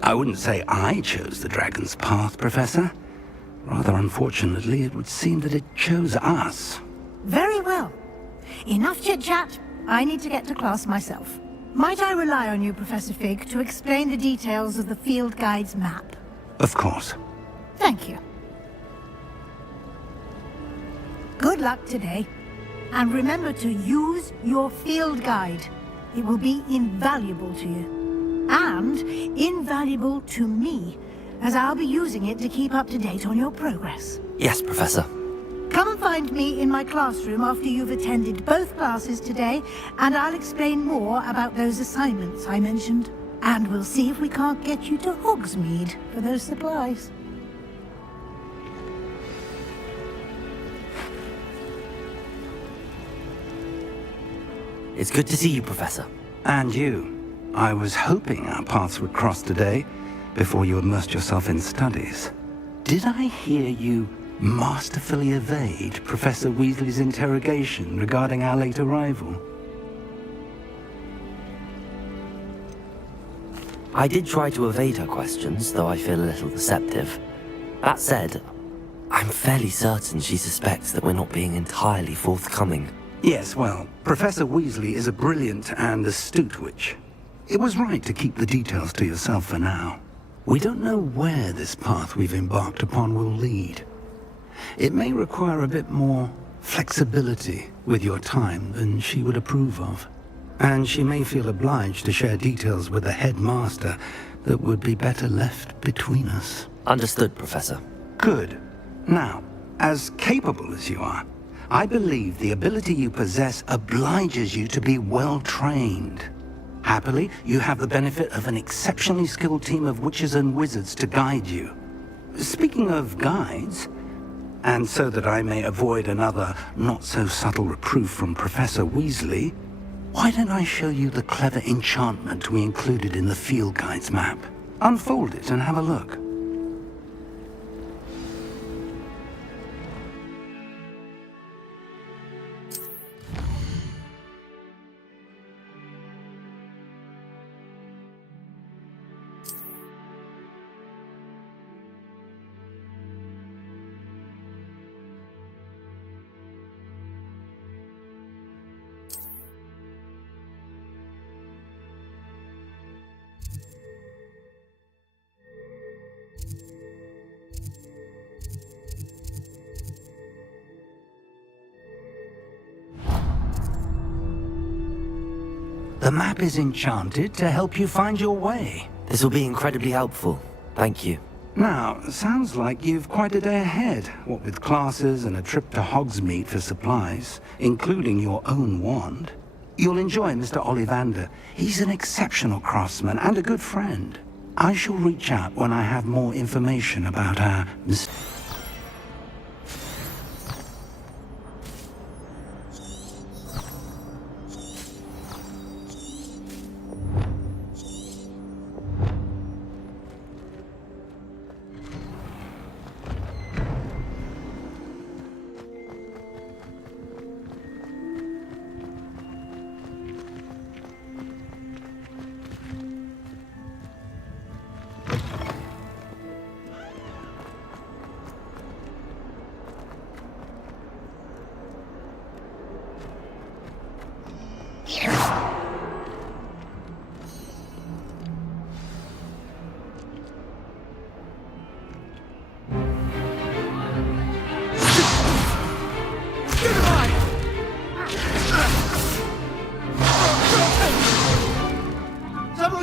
I wouldn't say I chose the dragon's path, Professor. Rather unfortunately, it would seem that it chose us. Very well. Enough chit-chat. I need to get to class myself. Might I rely on you, Professor Fig, to explain the details of the field guide's map? Of course. Thank you. Good luck today. And remember to use your field guide. It will be invaluable to you. And invaluable to me, as I'll be using it to keep up to date on your progress. Yes, Professor. Come and find me in my classroom after you've attended both classes today, and I'll explain more about those assignments I mentioned. And we'll see if we can't get you to Hogsmeade for those supplies. It's good to see you, Professor. And you. I was hoping our paths would cross today, before you immersed yourself in studies. Did I hear you masterfully evade Professor Weasley's interrogation regarding our late arrival? I did try to evade her questions, though I feel a little deceptive. That said, I'm fairly certain she suspects that we're not being entirely forthcoming. Yes, well, Professor Weasley is a brilliant and astute witch. It was right to keep the details to yourself for now. We don't know where this path we've embarked upon will lead. It may require a bit more flexibility with your time than she would approve of. And she may feel obliged to share details with the headmaster that would be better left between us. Understood, Professor. Good. Now, as capable as you are, I believe the ability you possess obliges you to be well trained. Happily, you have the benefit of an exceptionally skilled team of witches and wizards to guide you. Speaking of guides, and so that I may avoid another not-so-subtle reproof from Professor Weasley, why don't I show you the clever enchantment we included in the field guide's map? Unfold it and have a look. The map is enchanted to help you find your way. This will be incredibly helpful. Thank you. Now, sounds like you've quite a day ahead, what with classes and a trip to Hogsmeade for supplies, including your own wand. You'll enjoy Mr. Ollivander. He's an exceptional craftsman and a good friend. I shall reach out when I have more information about our Mr.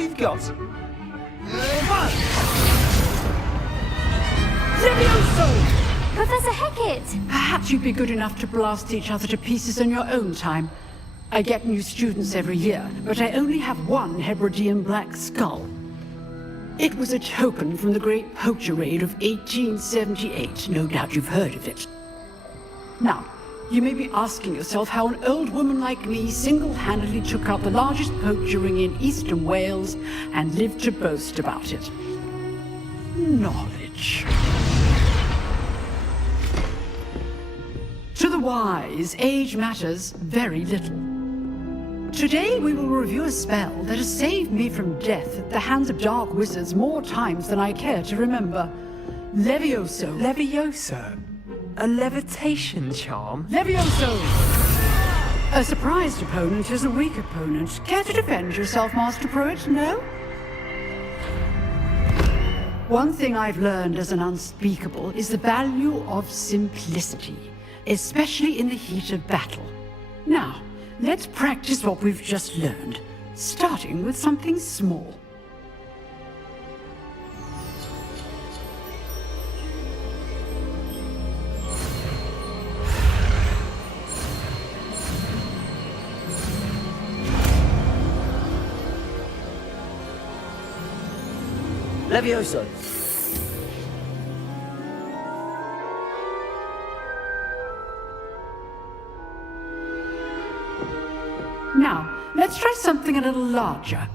we've got. Levioso! Professor Hecat! Perhaps you'd be good enough to blast each other to pieces in your own time. I get new students every year, but I only have one Hebridean black skull. It was a token from the Great Poacher Raid of 1878. No doubt you've heard of it. Now, you may be asking yourself how an old woman like me single-handedly took out the largest poacher ring in eastern Wales and lived to boast about it. Knowledge. To the wise, age matters very little. Today we will review a spell that has saved me from death at the hands of dark wizards more times than I care to remember. Levioso. Levioso? A levitation charm? Levioso! A surprised opponent is a weak opponent. Care to defend yourself, Master Pruitt? No? One thing I've learned as an unspeakable is the value of simplicity, especially in the heat of battle. Now, let's practice what we've just learned, starting with something small. Levioso. Now, let's try something a little larger.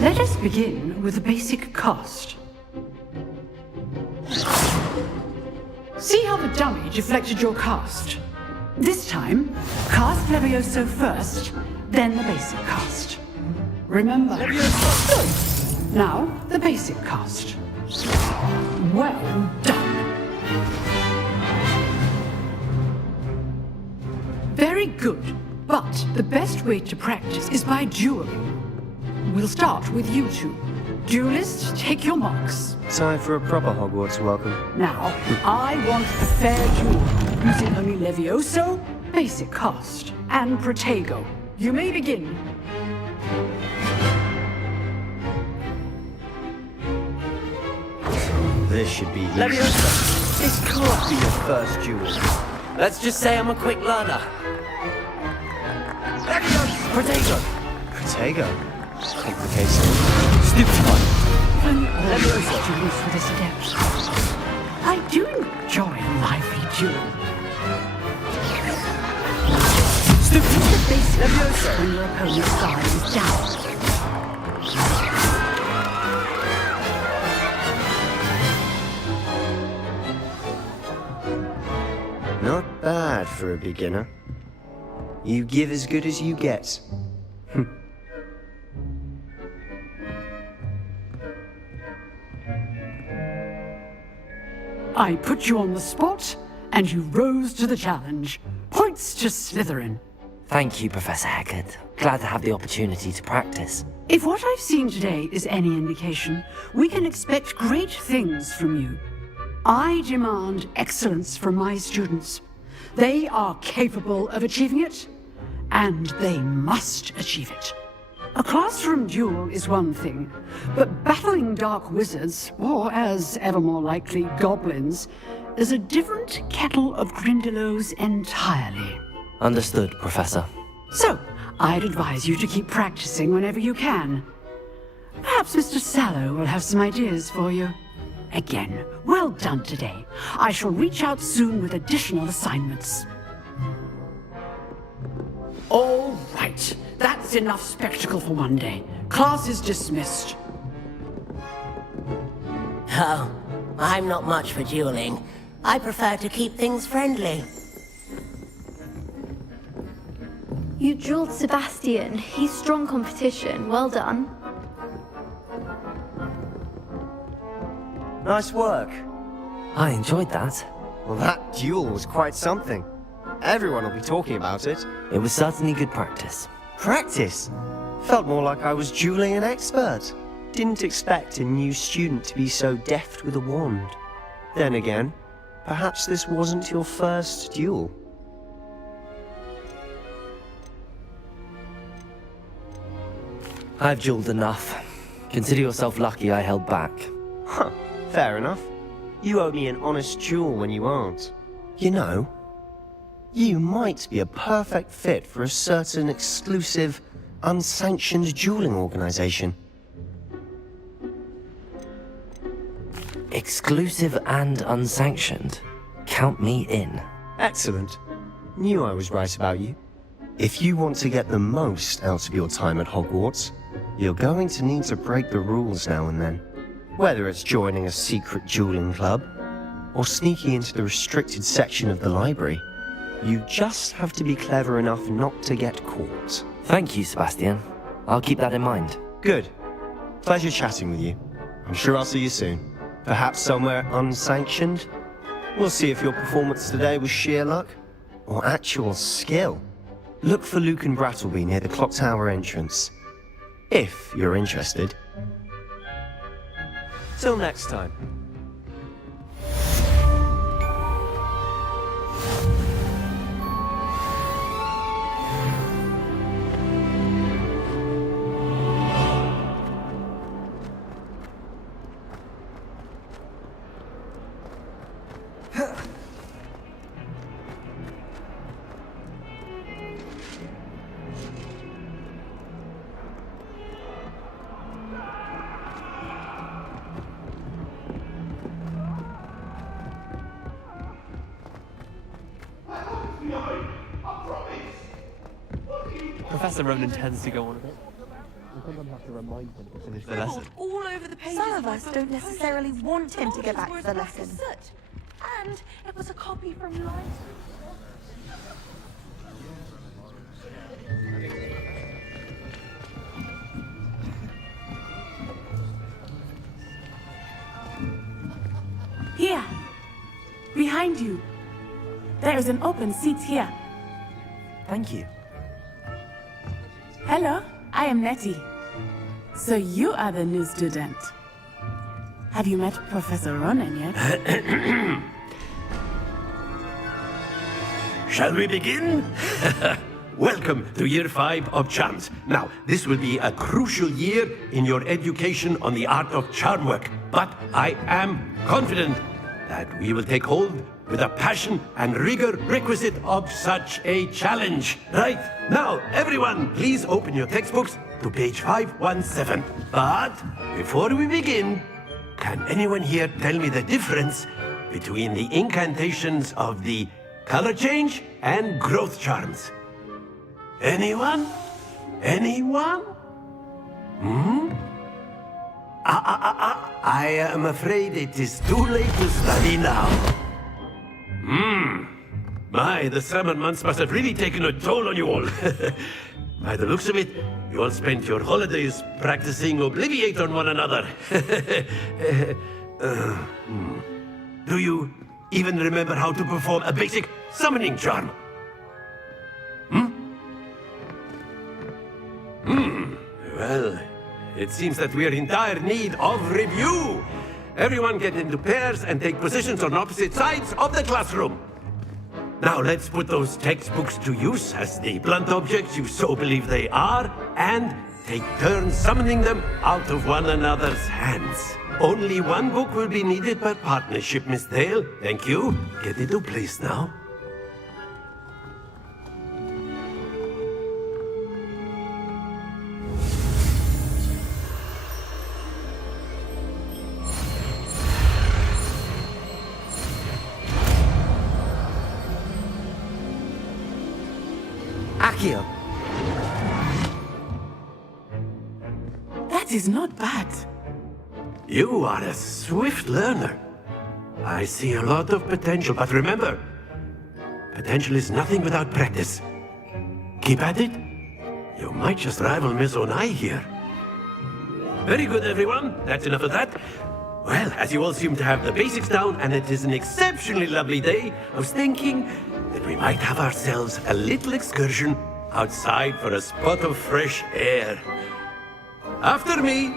Let us begin with the basic cast. See how the dummy deflected your cast? This time, cast Levioso first, then the basic cast. Remember, Levioso. Now, the basic cast. Well done. Very good, but the best way to practice is by dueling. We'll start with you two. Duelists, take your marks. Time for a proper Hogwarts welcome. Now, I want a fair duel, using only Levioso, basic cast, and Protego. You may begin. This should be Levioso, this can't be your first duel. Let's just say I'm a quick learner. Levioso! Protego. Complicated. Stupid one. Only all students for this adept. I do enjoy a lively duel. Stupid. Use the basic Levioso when your opponent's side is down. Not bad for a beginner. You give as good as you get. I put you on the spot, and you rose to the challenge. Points to Slytherin. Thank you, Professor Hecat. Glad to have the opportunity to practice. If what I've seen today is any indication, we can expect great things from you. I demand excellence from my students. They are capable of achieving it, and they must achieve it. A classroom duel is one thing, but battling dark wizards, or as ever more likely, goblins, is a different kettle of grindylows entirely. Understood, Professor. So, I'd advise you to keep practicing whenever you can. Perhaps Mr. Sallow will have some ideas for you. Again, well done today. I shall reach out soon with additional assignments. All right. That's enough spectacle for one day. Class is dismissed. Oh, I'm not much for dueling. I prefer to keep things friendly. You dueled Sebastian. He's strong competition. Well done. Nice work. I enjoyed that. Well, that duel was quite something. Everyone will be talking about it. It was certainly good practice. Practice? Felt more like I was dueling an expert. Didn't expect a new student to be so deft with a wand. Then again, perhaps this wasn't your first duel. I've dueled enough. Consider yourself lucky I held back. Huh, fair enough. You owe me an honest duel when you aren't. You know, you might be a perfect fit for a certain exclusive, unsanctioned dueling organization. Exclusive and unsanctioned. Count me in. Excellent. Knew I was right about you. If you want to get the most out of your time at Hogwarts, you're going to need to break the rules now and then. Whether it's joining a secret dueling club, or sneaking into the restricted section of the library, you just have to be clever enough not to get caught. Thank you, Sebastian. I'll keep that in mind. Good. Pleasure chatting with you. I'm sure I'll see you soon. Perhaps somewhere unsanctioned? We'll see if your performance today was sheer luck, or actual skill. Look for Luke and Brattleby near the clock tower entrance. If you're interested. Till next time. Professor Rowan intends to go on a bit. I think I'm have to remind him to finish the lesson. All over the pages. Some of us don't necessarily want him to get back to the lesson. And it was a copy from life. Here, behind you. There is an open seat here. Thank you. Hello, I am Nettie. So you are the new student. Have you met Professor Ronan yet? Shall we begin? Welcome to Year 5 of Charms. Now, this will be a crucial year in your education on the art of charm work. But I am confident that we will take hold with the passion and rigor requisite of such a challenge. Right, now, everyone, please open your textbooks to page 517. But before we begin, can anyone here tell me the difference between the incantations of the color change and growth charms? Anyone? Anyone? I am afraid it is too late to study now. My, the summer months must have really taken a toll on you all. By the looks of it, you all spent your holidays practicing Obliviate on one another. Do you even remember how to perform a basic summoning charm? Well, it seems that we are in dire need of review. Everyone get into pairs and take positions on opposite sides of the classroom. Now let's put those textbooks to use as the blunt objects you so believe they are, and take turns summoning them out of one another's hands. Only one book will be needed per partnership, Miss Dale. Thank you. Get into place now. Accio. That is not bad. You are a swift learner. I see a lot of potential, but remember, potential is nothing without practice. Keep at it. You might just rival Miss Onai here. Very good, everyone. That's enough of that. Well, as you all seem to have the basics down, and it is an exceptionally lovely day, I was thinking that we might have ourselves a little excursion outside for a spot of fresh air. After me!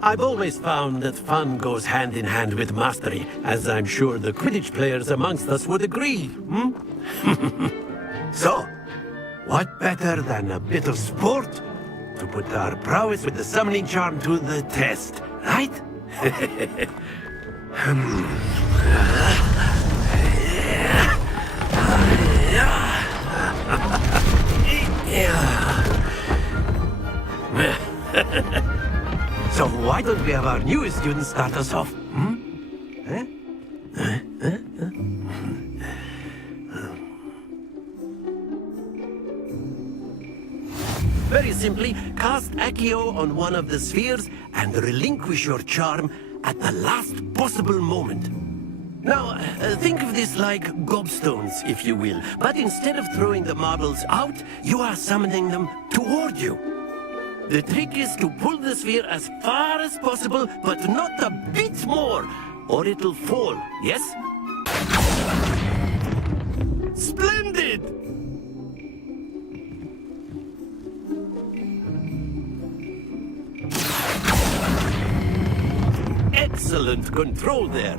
I've always found that fun goes hand in hand with mastery, as I'm sure the Quidditch players amongst us would agree, So, what better than a bit of sport to put our prowess with the summoning charm to the test, right? So why don't we have our newest student start us off? Very simply, cast Accio on one of the spheres and relinquish your charm at the last possible moment. Now, think of this like gobstones, if you will, but instead of throwing the marbles out, you are summoning them toward you. The trick is to pull the sphere as far as possible, but not a bit more, or it'll fall, yes? Splendid! Excellent control there.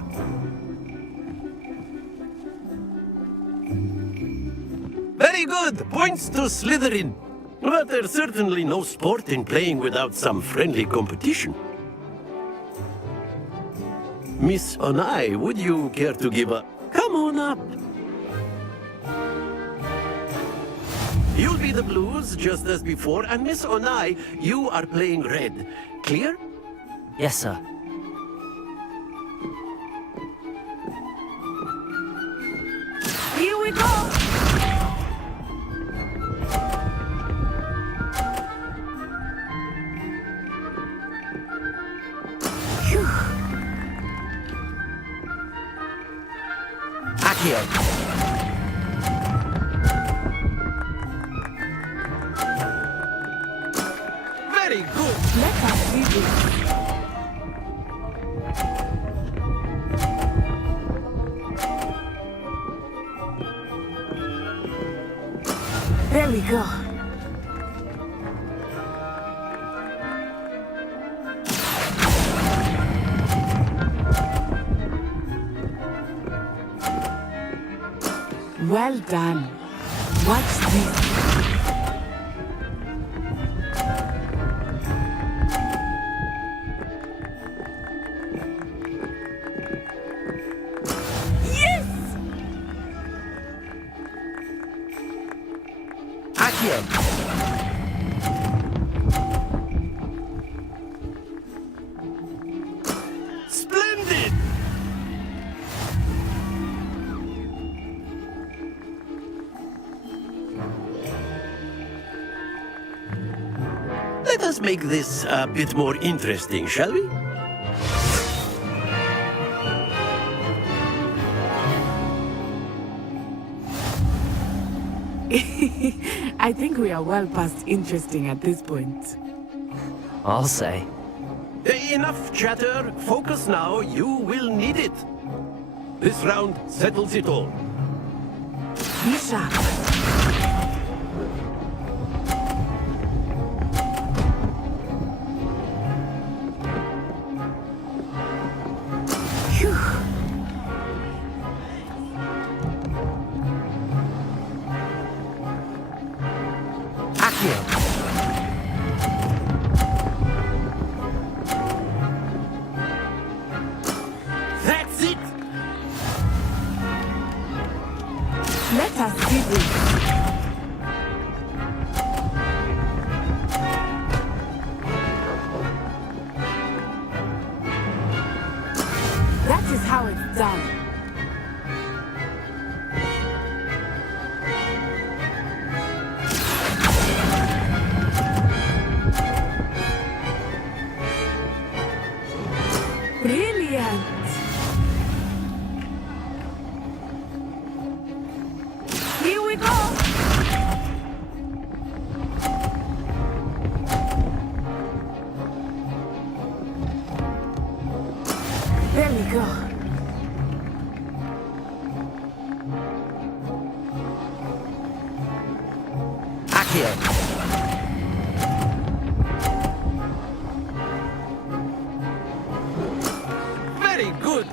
Very good! Points to Slytherin. But there's certainly no sport in playing without some friendly competition. Miss Onai, would you care to give a... Come on up. You'll be the blues, just as before, and Miss Onai, you are playing red. Clear? Yes, sir. Here we go! Accio. Very good. Let us see this. There we go. Well done. Watch this. Yes! Accio. Splendid! Let us make this a bit more interesting, shall we? I think we are well past interesting at this point. I'll say. Enough chatter. Focus now. You will need it. This round settles it all. Be sharp. Phew. That's it! Let us do this. That is how it's done. Brilliant! Here we go! There we go. Accio. Very good.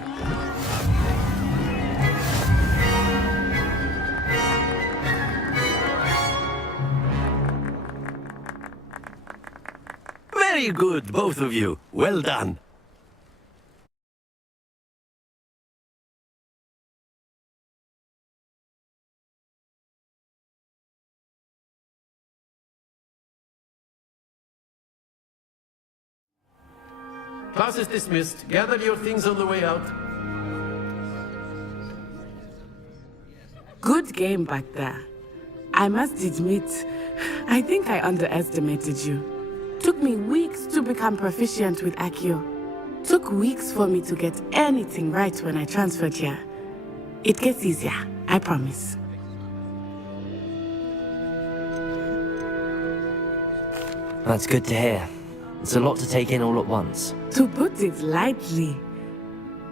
Very good, both of you. Well done. Class is dismissed. Gather your things on the way out. Good game back there. I must admit, I think I underestimated you. Took me weeks to become proficient with Accio. Took weeks for me to get anything right when I transferred here. It gets easier, I promise. That's good to hear. It's a lot to take in all at once. To put it lightly,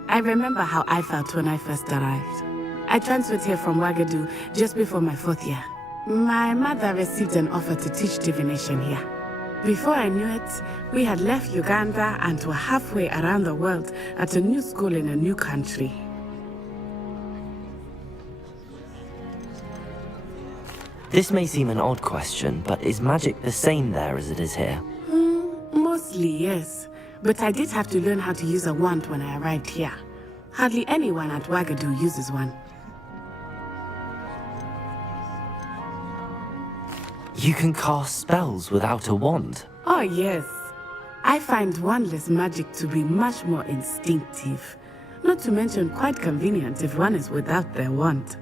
I remember how I felt when I first arrived. I transferred here from Ouagadougou just before my 4th year. My mother received an offer to teach divination here. Before I knew it, we had left Uganda and were halfway around the world at a new school in a new country. This may seem an odd question, but is magic the same there as it is here? Mostly, yes. But I did have to learn how to use a wand when I arrived here. Hardly anyone at Ouagadougou uses one. You can cast spells without a wand? Oh, yes. I find wandless magic to be much more instinctive. Not to mention quite convenient if one is without their wand.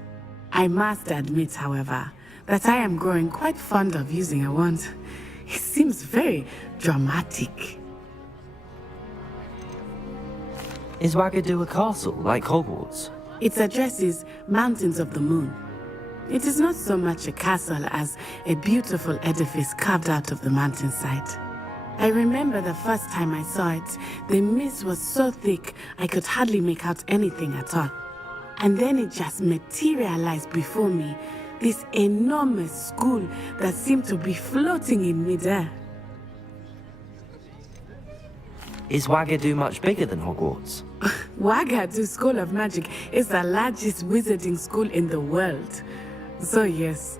I must admit, however, that I am growing quite fond of using a wand. It seems very dramatic. Is Ouagadougou a castle, like Hogwarts? Its address is Mountains of the Moon. It is not so much a castle as a beautiful edifice carved out of the mountainside. I remember the first time I saw it, the mist was so thick I could hardly make out anything at all. And then it just materialized before me, this enormous school that seemed to be floating in midair. Is Ouagadougou much bigger than Hogwarts? Ouagadougou School of Magic is the largest wizarding school in the world. So yes,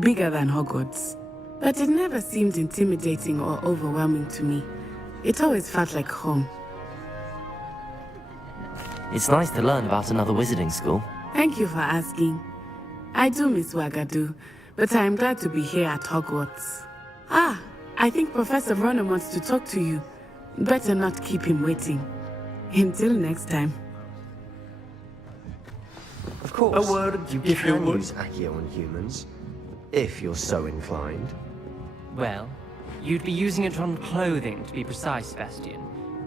bigger than Hogwarts. But it never seemed intimidating or overwhelming to me. It always felt like home. It's nice to learn about another wizarding school. Thank you for asking. I do miss Ouagadougou, but I am glad to be here at Hogwarts. Ah, I think Professor Ronan wants to talk to you. Better not keep him waiting. Until next time. Of course, A word, you if you can would. use Accio on humans, if you're so inclined. Well, you'd be using it on clothing, to be precise, Sebastian.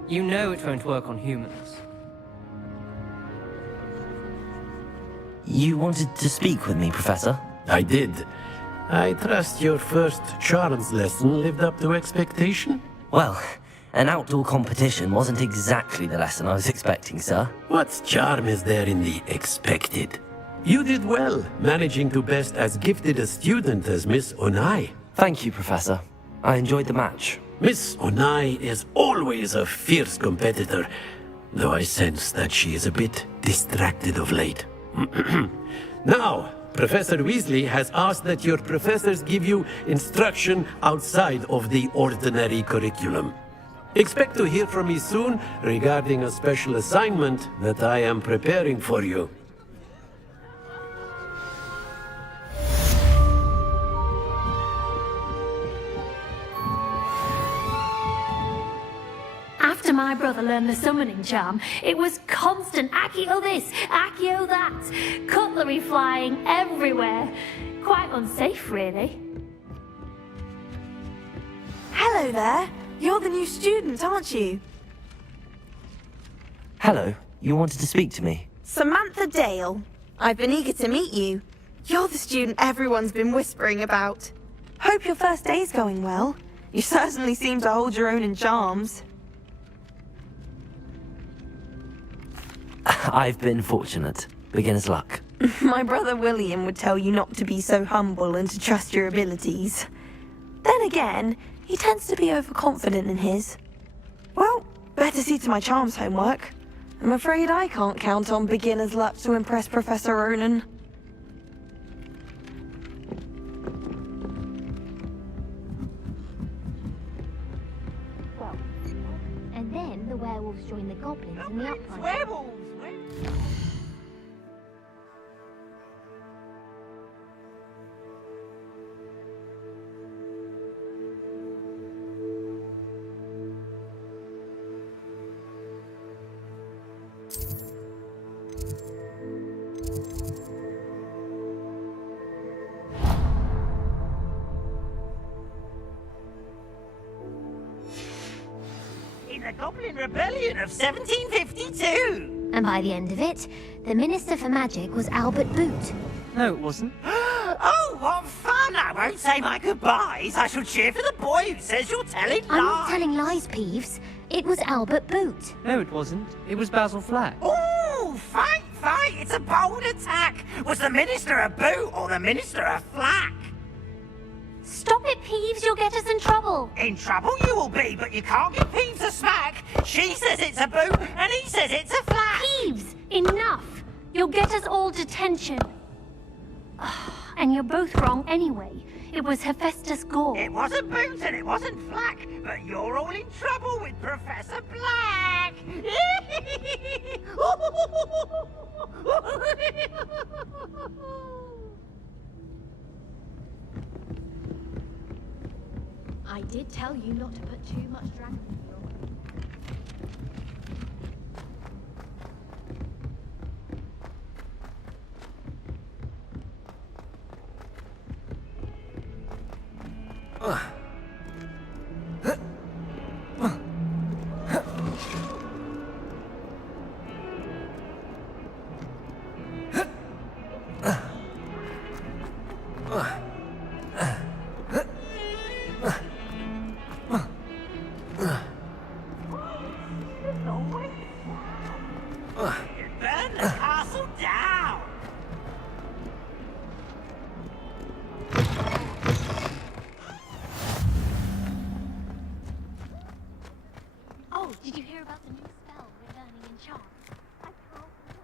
You know it won't work on humans. You wanted to speak with me, Professor? I did. I trust your first charms lesson lived up to expectation? Well, an outdoor competition wasn't exactly the lesson I was expecting, sir. What charm is there in the expected? You did well, managing to best as gifted a student as Miss Onai. Thank you, Professor. I enjoyed the match. Miss Onai is always a fierce competitor, though I sense that she is a bit distracted of late. Now, Professor Weasley has asked that your professors give you instruction outside of the ordinary curriculum. Expect to hear from me soon regarding a special assignment that I am preparing for you. After my brother learned the summoning charm, it was constant Accio this, Accio that, cutlery flying everywhere. Quite unsafe, really. Hello there. You're the new student, aren't you? Hello, you wanted to speak to me? Samantha Dale. I've been eager to meet you. You're the student everyone's been whispering about. Hope your first day's going well. You certainly seem to hold your own in charms. I've been fortunate. Beginner's luck. My brother William would tell you not to be so humble and to trust your abilities. Then again, he tends to be overconfident in his. Well, better see to my charms homework. I'm afraid I can't count on beginner's luck to impress Professor Ronan. Well, and then the werewolves join the goblins in the uprising. Werewolves! In the Goblin Rebellion of 1752! And by the end of it, the Minister for Magic was Albert Boot. No, it wasn't. Oh, what fun! I won't say my goodbyes. I shall cheer for the boy who says you're telling lies. I'm not telling lies, Peeves. It was Albert Boot. No, it wasn't. It was Basil Flack. Ooh, fight, fight! It's a bold attack! Was the Minister a boot or the Minister a flack? Stop it, Peeves, you'll get us in trouble. In trouble you will be, but you can't give Peeves a smack. She says it's a boot, and he says it's a flack. Peeves, enough! You'll get us all detention. And you're both wrong anyway. It was Hephaestus Gore. It wasn't boot and it wasn't flack, but you're all in trouble with Professor Black. I did tell you not to put too much dragon in your way. Burn the castle down! Oh, did you hear about the new spell we're learning in charms? I can't wait.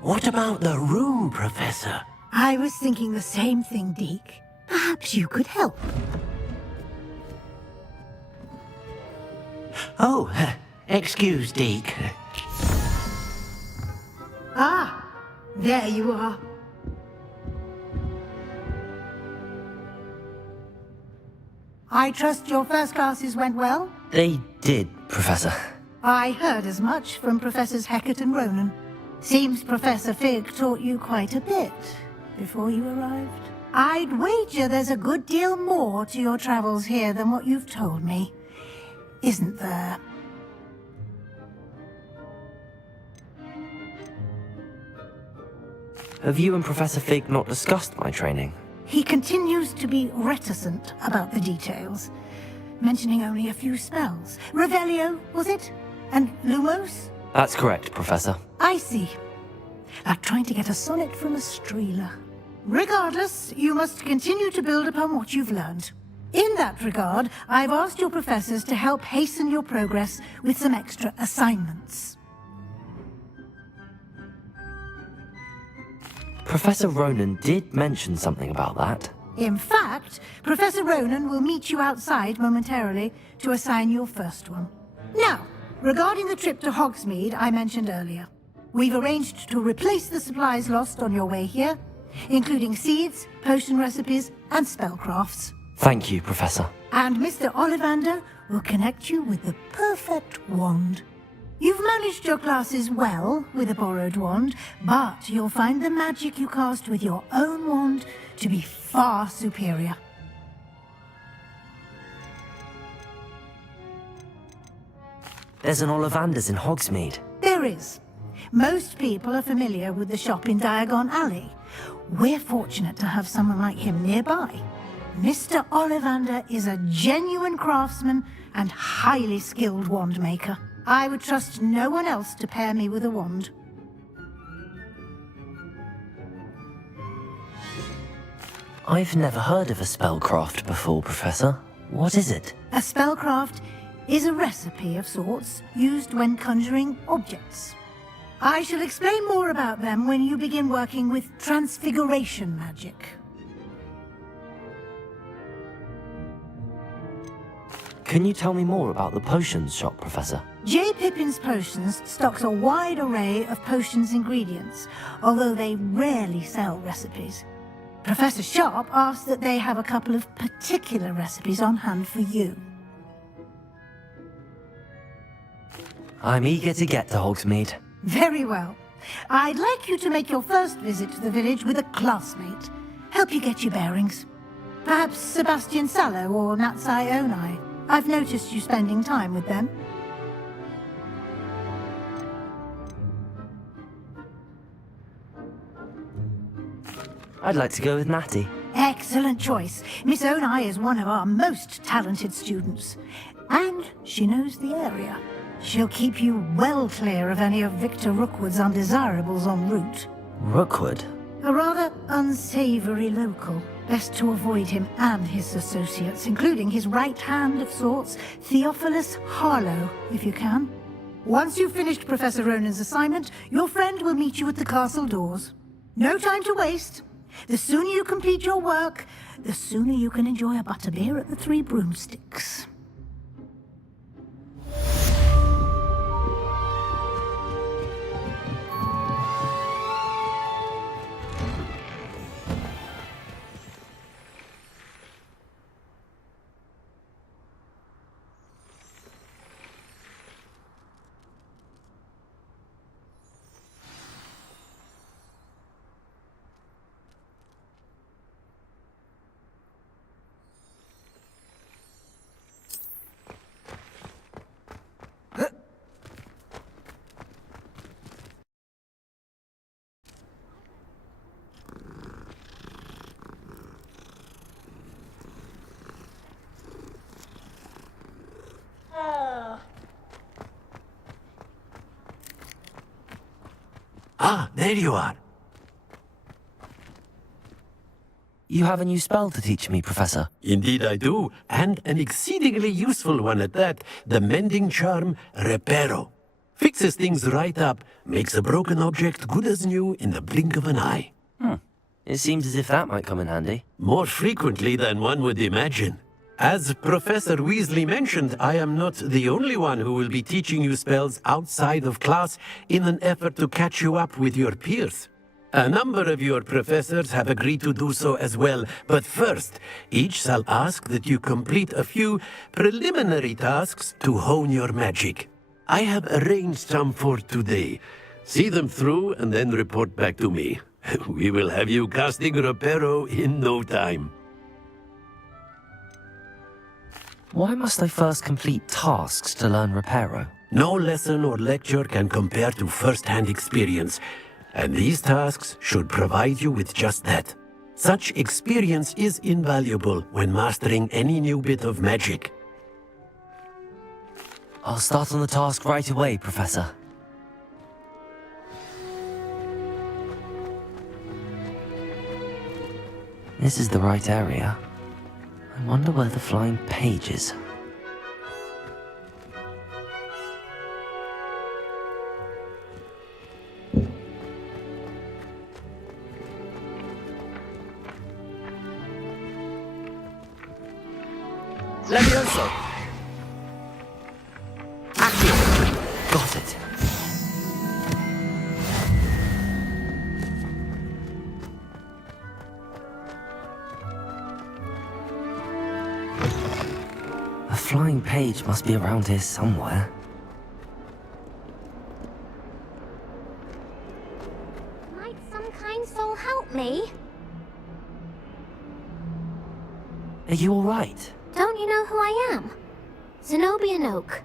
What about the room, Professor? I was thinking the same thing, Deke. Perhaps you could help. Oh, excuse, Deke. Ah, there you are. I trust your first classes went well? They did, Professor. I heard as much from Professors Hecat and Ronan. Seems Professor Fig taught you quite a bit before you arrived. I'd wager there's a good deal more to your travels here than what you've told me. Isn't there? Have you and Professor Fig not discussed my training? He continues to be reticent about the details, mentioning only a few spells. Revelio, was it? And Lumos? That's correct, Professor. I see. Like trying to get a sonnet from a streeler. Regardless, you must continue to build upon what you've learned. In that regard, I've asked your professors to help hasten your progress with some extra assignments. Professor Ronan did mention something about that. In fact, Professor Ronan will meet you outside momentarily to assign your first one. Now, regarding the trip to Hogsmeade I mentioned earlier, we've arranged to replace the supplies lost on your way here, including seeds, potion recipes, and spellcrafts. Thank you, Professor. And Mr. Ollivander will connect you with the perfect wand. You've managed your classes well with a borrowed wand, but you'll find the magic you cast with your own wand to be far superior. There's an Ollivander's in Hogsmeade. There is. Most people are familiar with the shop in Diagon Alley. We're fortunate to have someone like him nearby. Mr. Ollivander is a genuine craftsman and highly skilled wand maker. I would trust no one else to pair me with a wand. I've never heard of a spellcraft before, Professor. What is it? A spellcraft is a recipe of sorts used when conjuring objects. I shall explain more about them when you begin working with transfiguration magic. Can you tell me more about the potions shop, Professor? J. Pippin's Potions stocks a wide array of potions ingredients, although they rarely sell recipes. Professor Sharp asks that they have a couple of particular recipes on hand for you. I'm eager to get to Hogsmeade. Very well. I'd like you to make your first visit to the village with a classmate. Help you get your bearings. Perhaps Sebastian Sallow or Natsai Onai. I've noticed you spending time with them. I'd like to go with Natty. Excellent choice. Miss Onai is one of our most talented students. And she knows the area. She'll keep you well clear of any of Victor Rookwood's undesirables en route. Rookwood? A rather unsavory local. Best to avoid him and his associates, including his right hand of sorts, Theophilus Harlow, if you can. Once you've finished Professor Ronan's assignment, your friend will meet you at the castle doors. No time to waste. The sooner you complete your work, the sooner you can enjoy a butterbeer at the Three Broomsticks. Ah, there you are. You have a new spell to teach me, Professor. Indeed I do, and an exceedingly useful one at that. The mending charm, Reparo. Fixes things right up, makes a broken object good as new in the blink of an eye. It seems as if that might come in handy. More frequently than one would imagine. As Professor Weasley mentioned, I am not the only one who will be teaching you spells outside of class in an effort to catch you up with your peers. A number of your professors have agreed to do so as well, but first, each shall ask that you complete a few preliminary tasks to hone your magic. I have arranged some for today. See them through and then report back to me. We will have you casting Reparo in no time. Why must I first complete tasks to learn Reparo? No lesson or lecture can compare to first-hand experience, and these tasks should provide you with just that. Such experience is invaluable when mastering any new bit of magic. I'll start on the task right away, Professor. This is the right area. I wonder where the flying page is. Levioso! Accio! Got it. A flying page must be around here somewhere. Might some kind soul help me? Are you alright? Don't you know who I am? Zenobia Noak,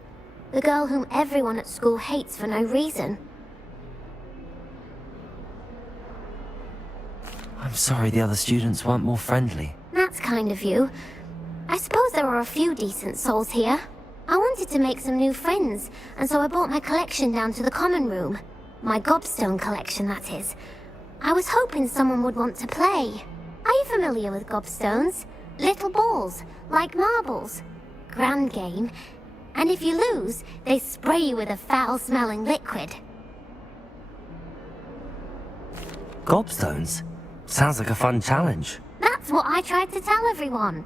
the girl whom everyone at school hates for no reason. I'm sorry the other students weren't more friendly. That's kind of you. I suppose there are a few decent souls here. I wanted to make some new friends, and so I brought my collection down to the common room. My gobstone collection, that is. I was hoping someone would want to play. Are you familiar with gobstones? Little balls, like marbles. Grand game. And if you lose, they spray you with a foul-smelling liquid. Gobstones? Sounds like a fun challenge. That's what I tried to tell everyone.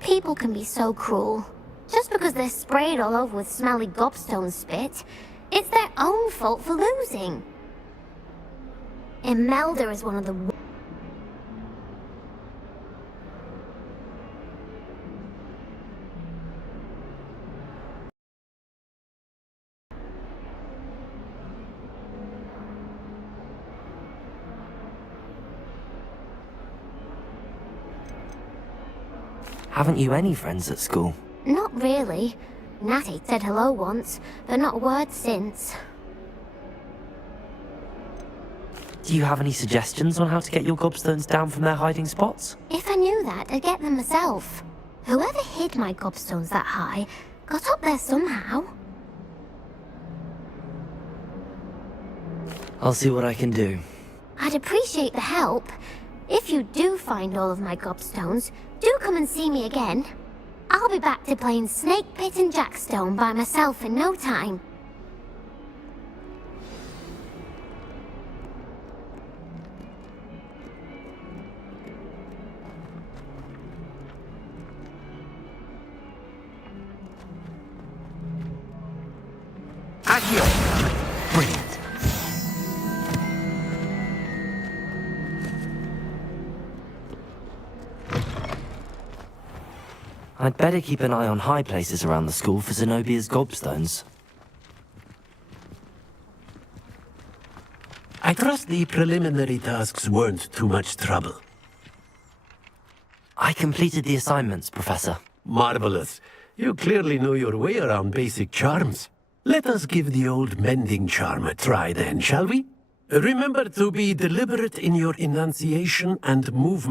People can be so cruel. Just because they're sprayed all over with smelly gobstone spit, it's their own fault for losing. Imelda is one of the Haven't you any friends at school? Not really. Natty said hello once, but not a word since. Do you have any suggestions on how to get your gobstones down from their hiding spots? If I knew that, I'd get them myself. Whoever hid my gobstones that high got up there somehow. I'll see what I can do. I'd appreciate the help. If you do find all of my gobstones, do come and see me again. I'll be back to playing Snake Pit and Jackstone by myself in no time. Accio! Brilliant. I'd better keep an eye on high places around the school for Zenobia's gobstones. I trust the preliminary tasks weren't too much trouble. I completed the assignments, Professor. Marvelous. You clearly know your way around basic charms. Let us give the old mending charm a try then, shall we? Remember to be deliberate in your enunciation and movement.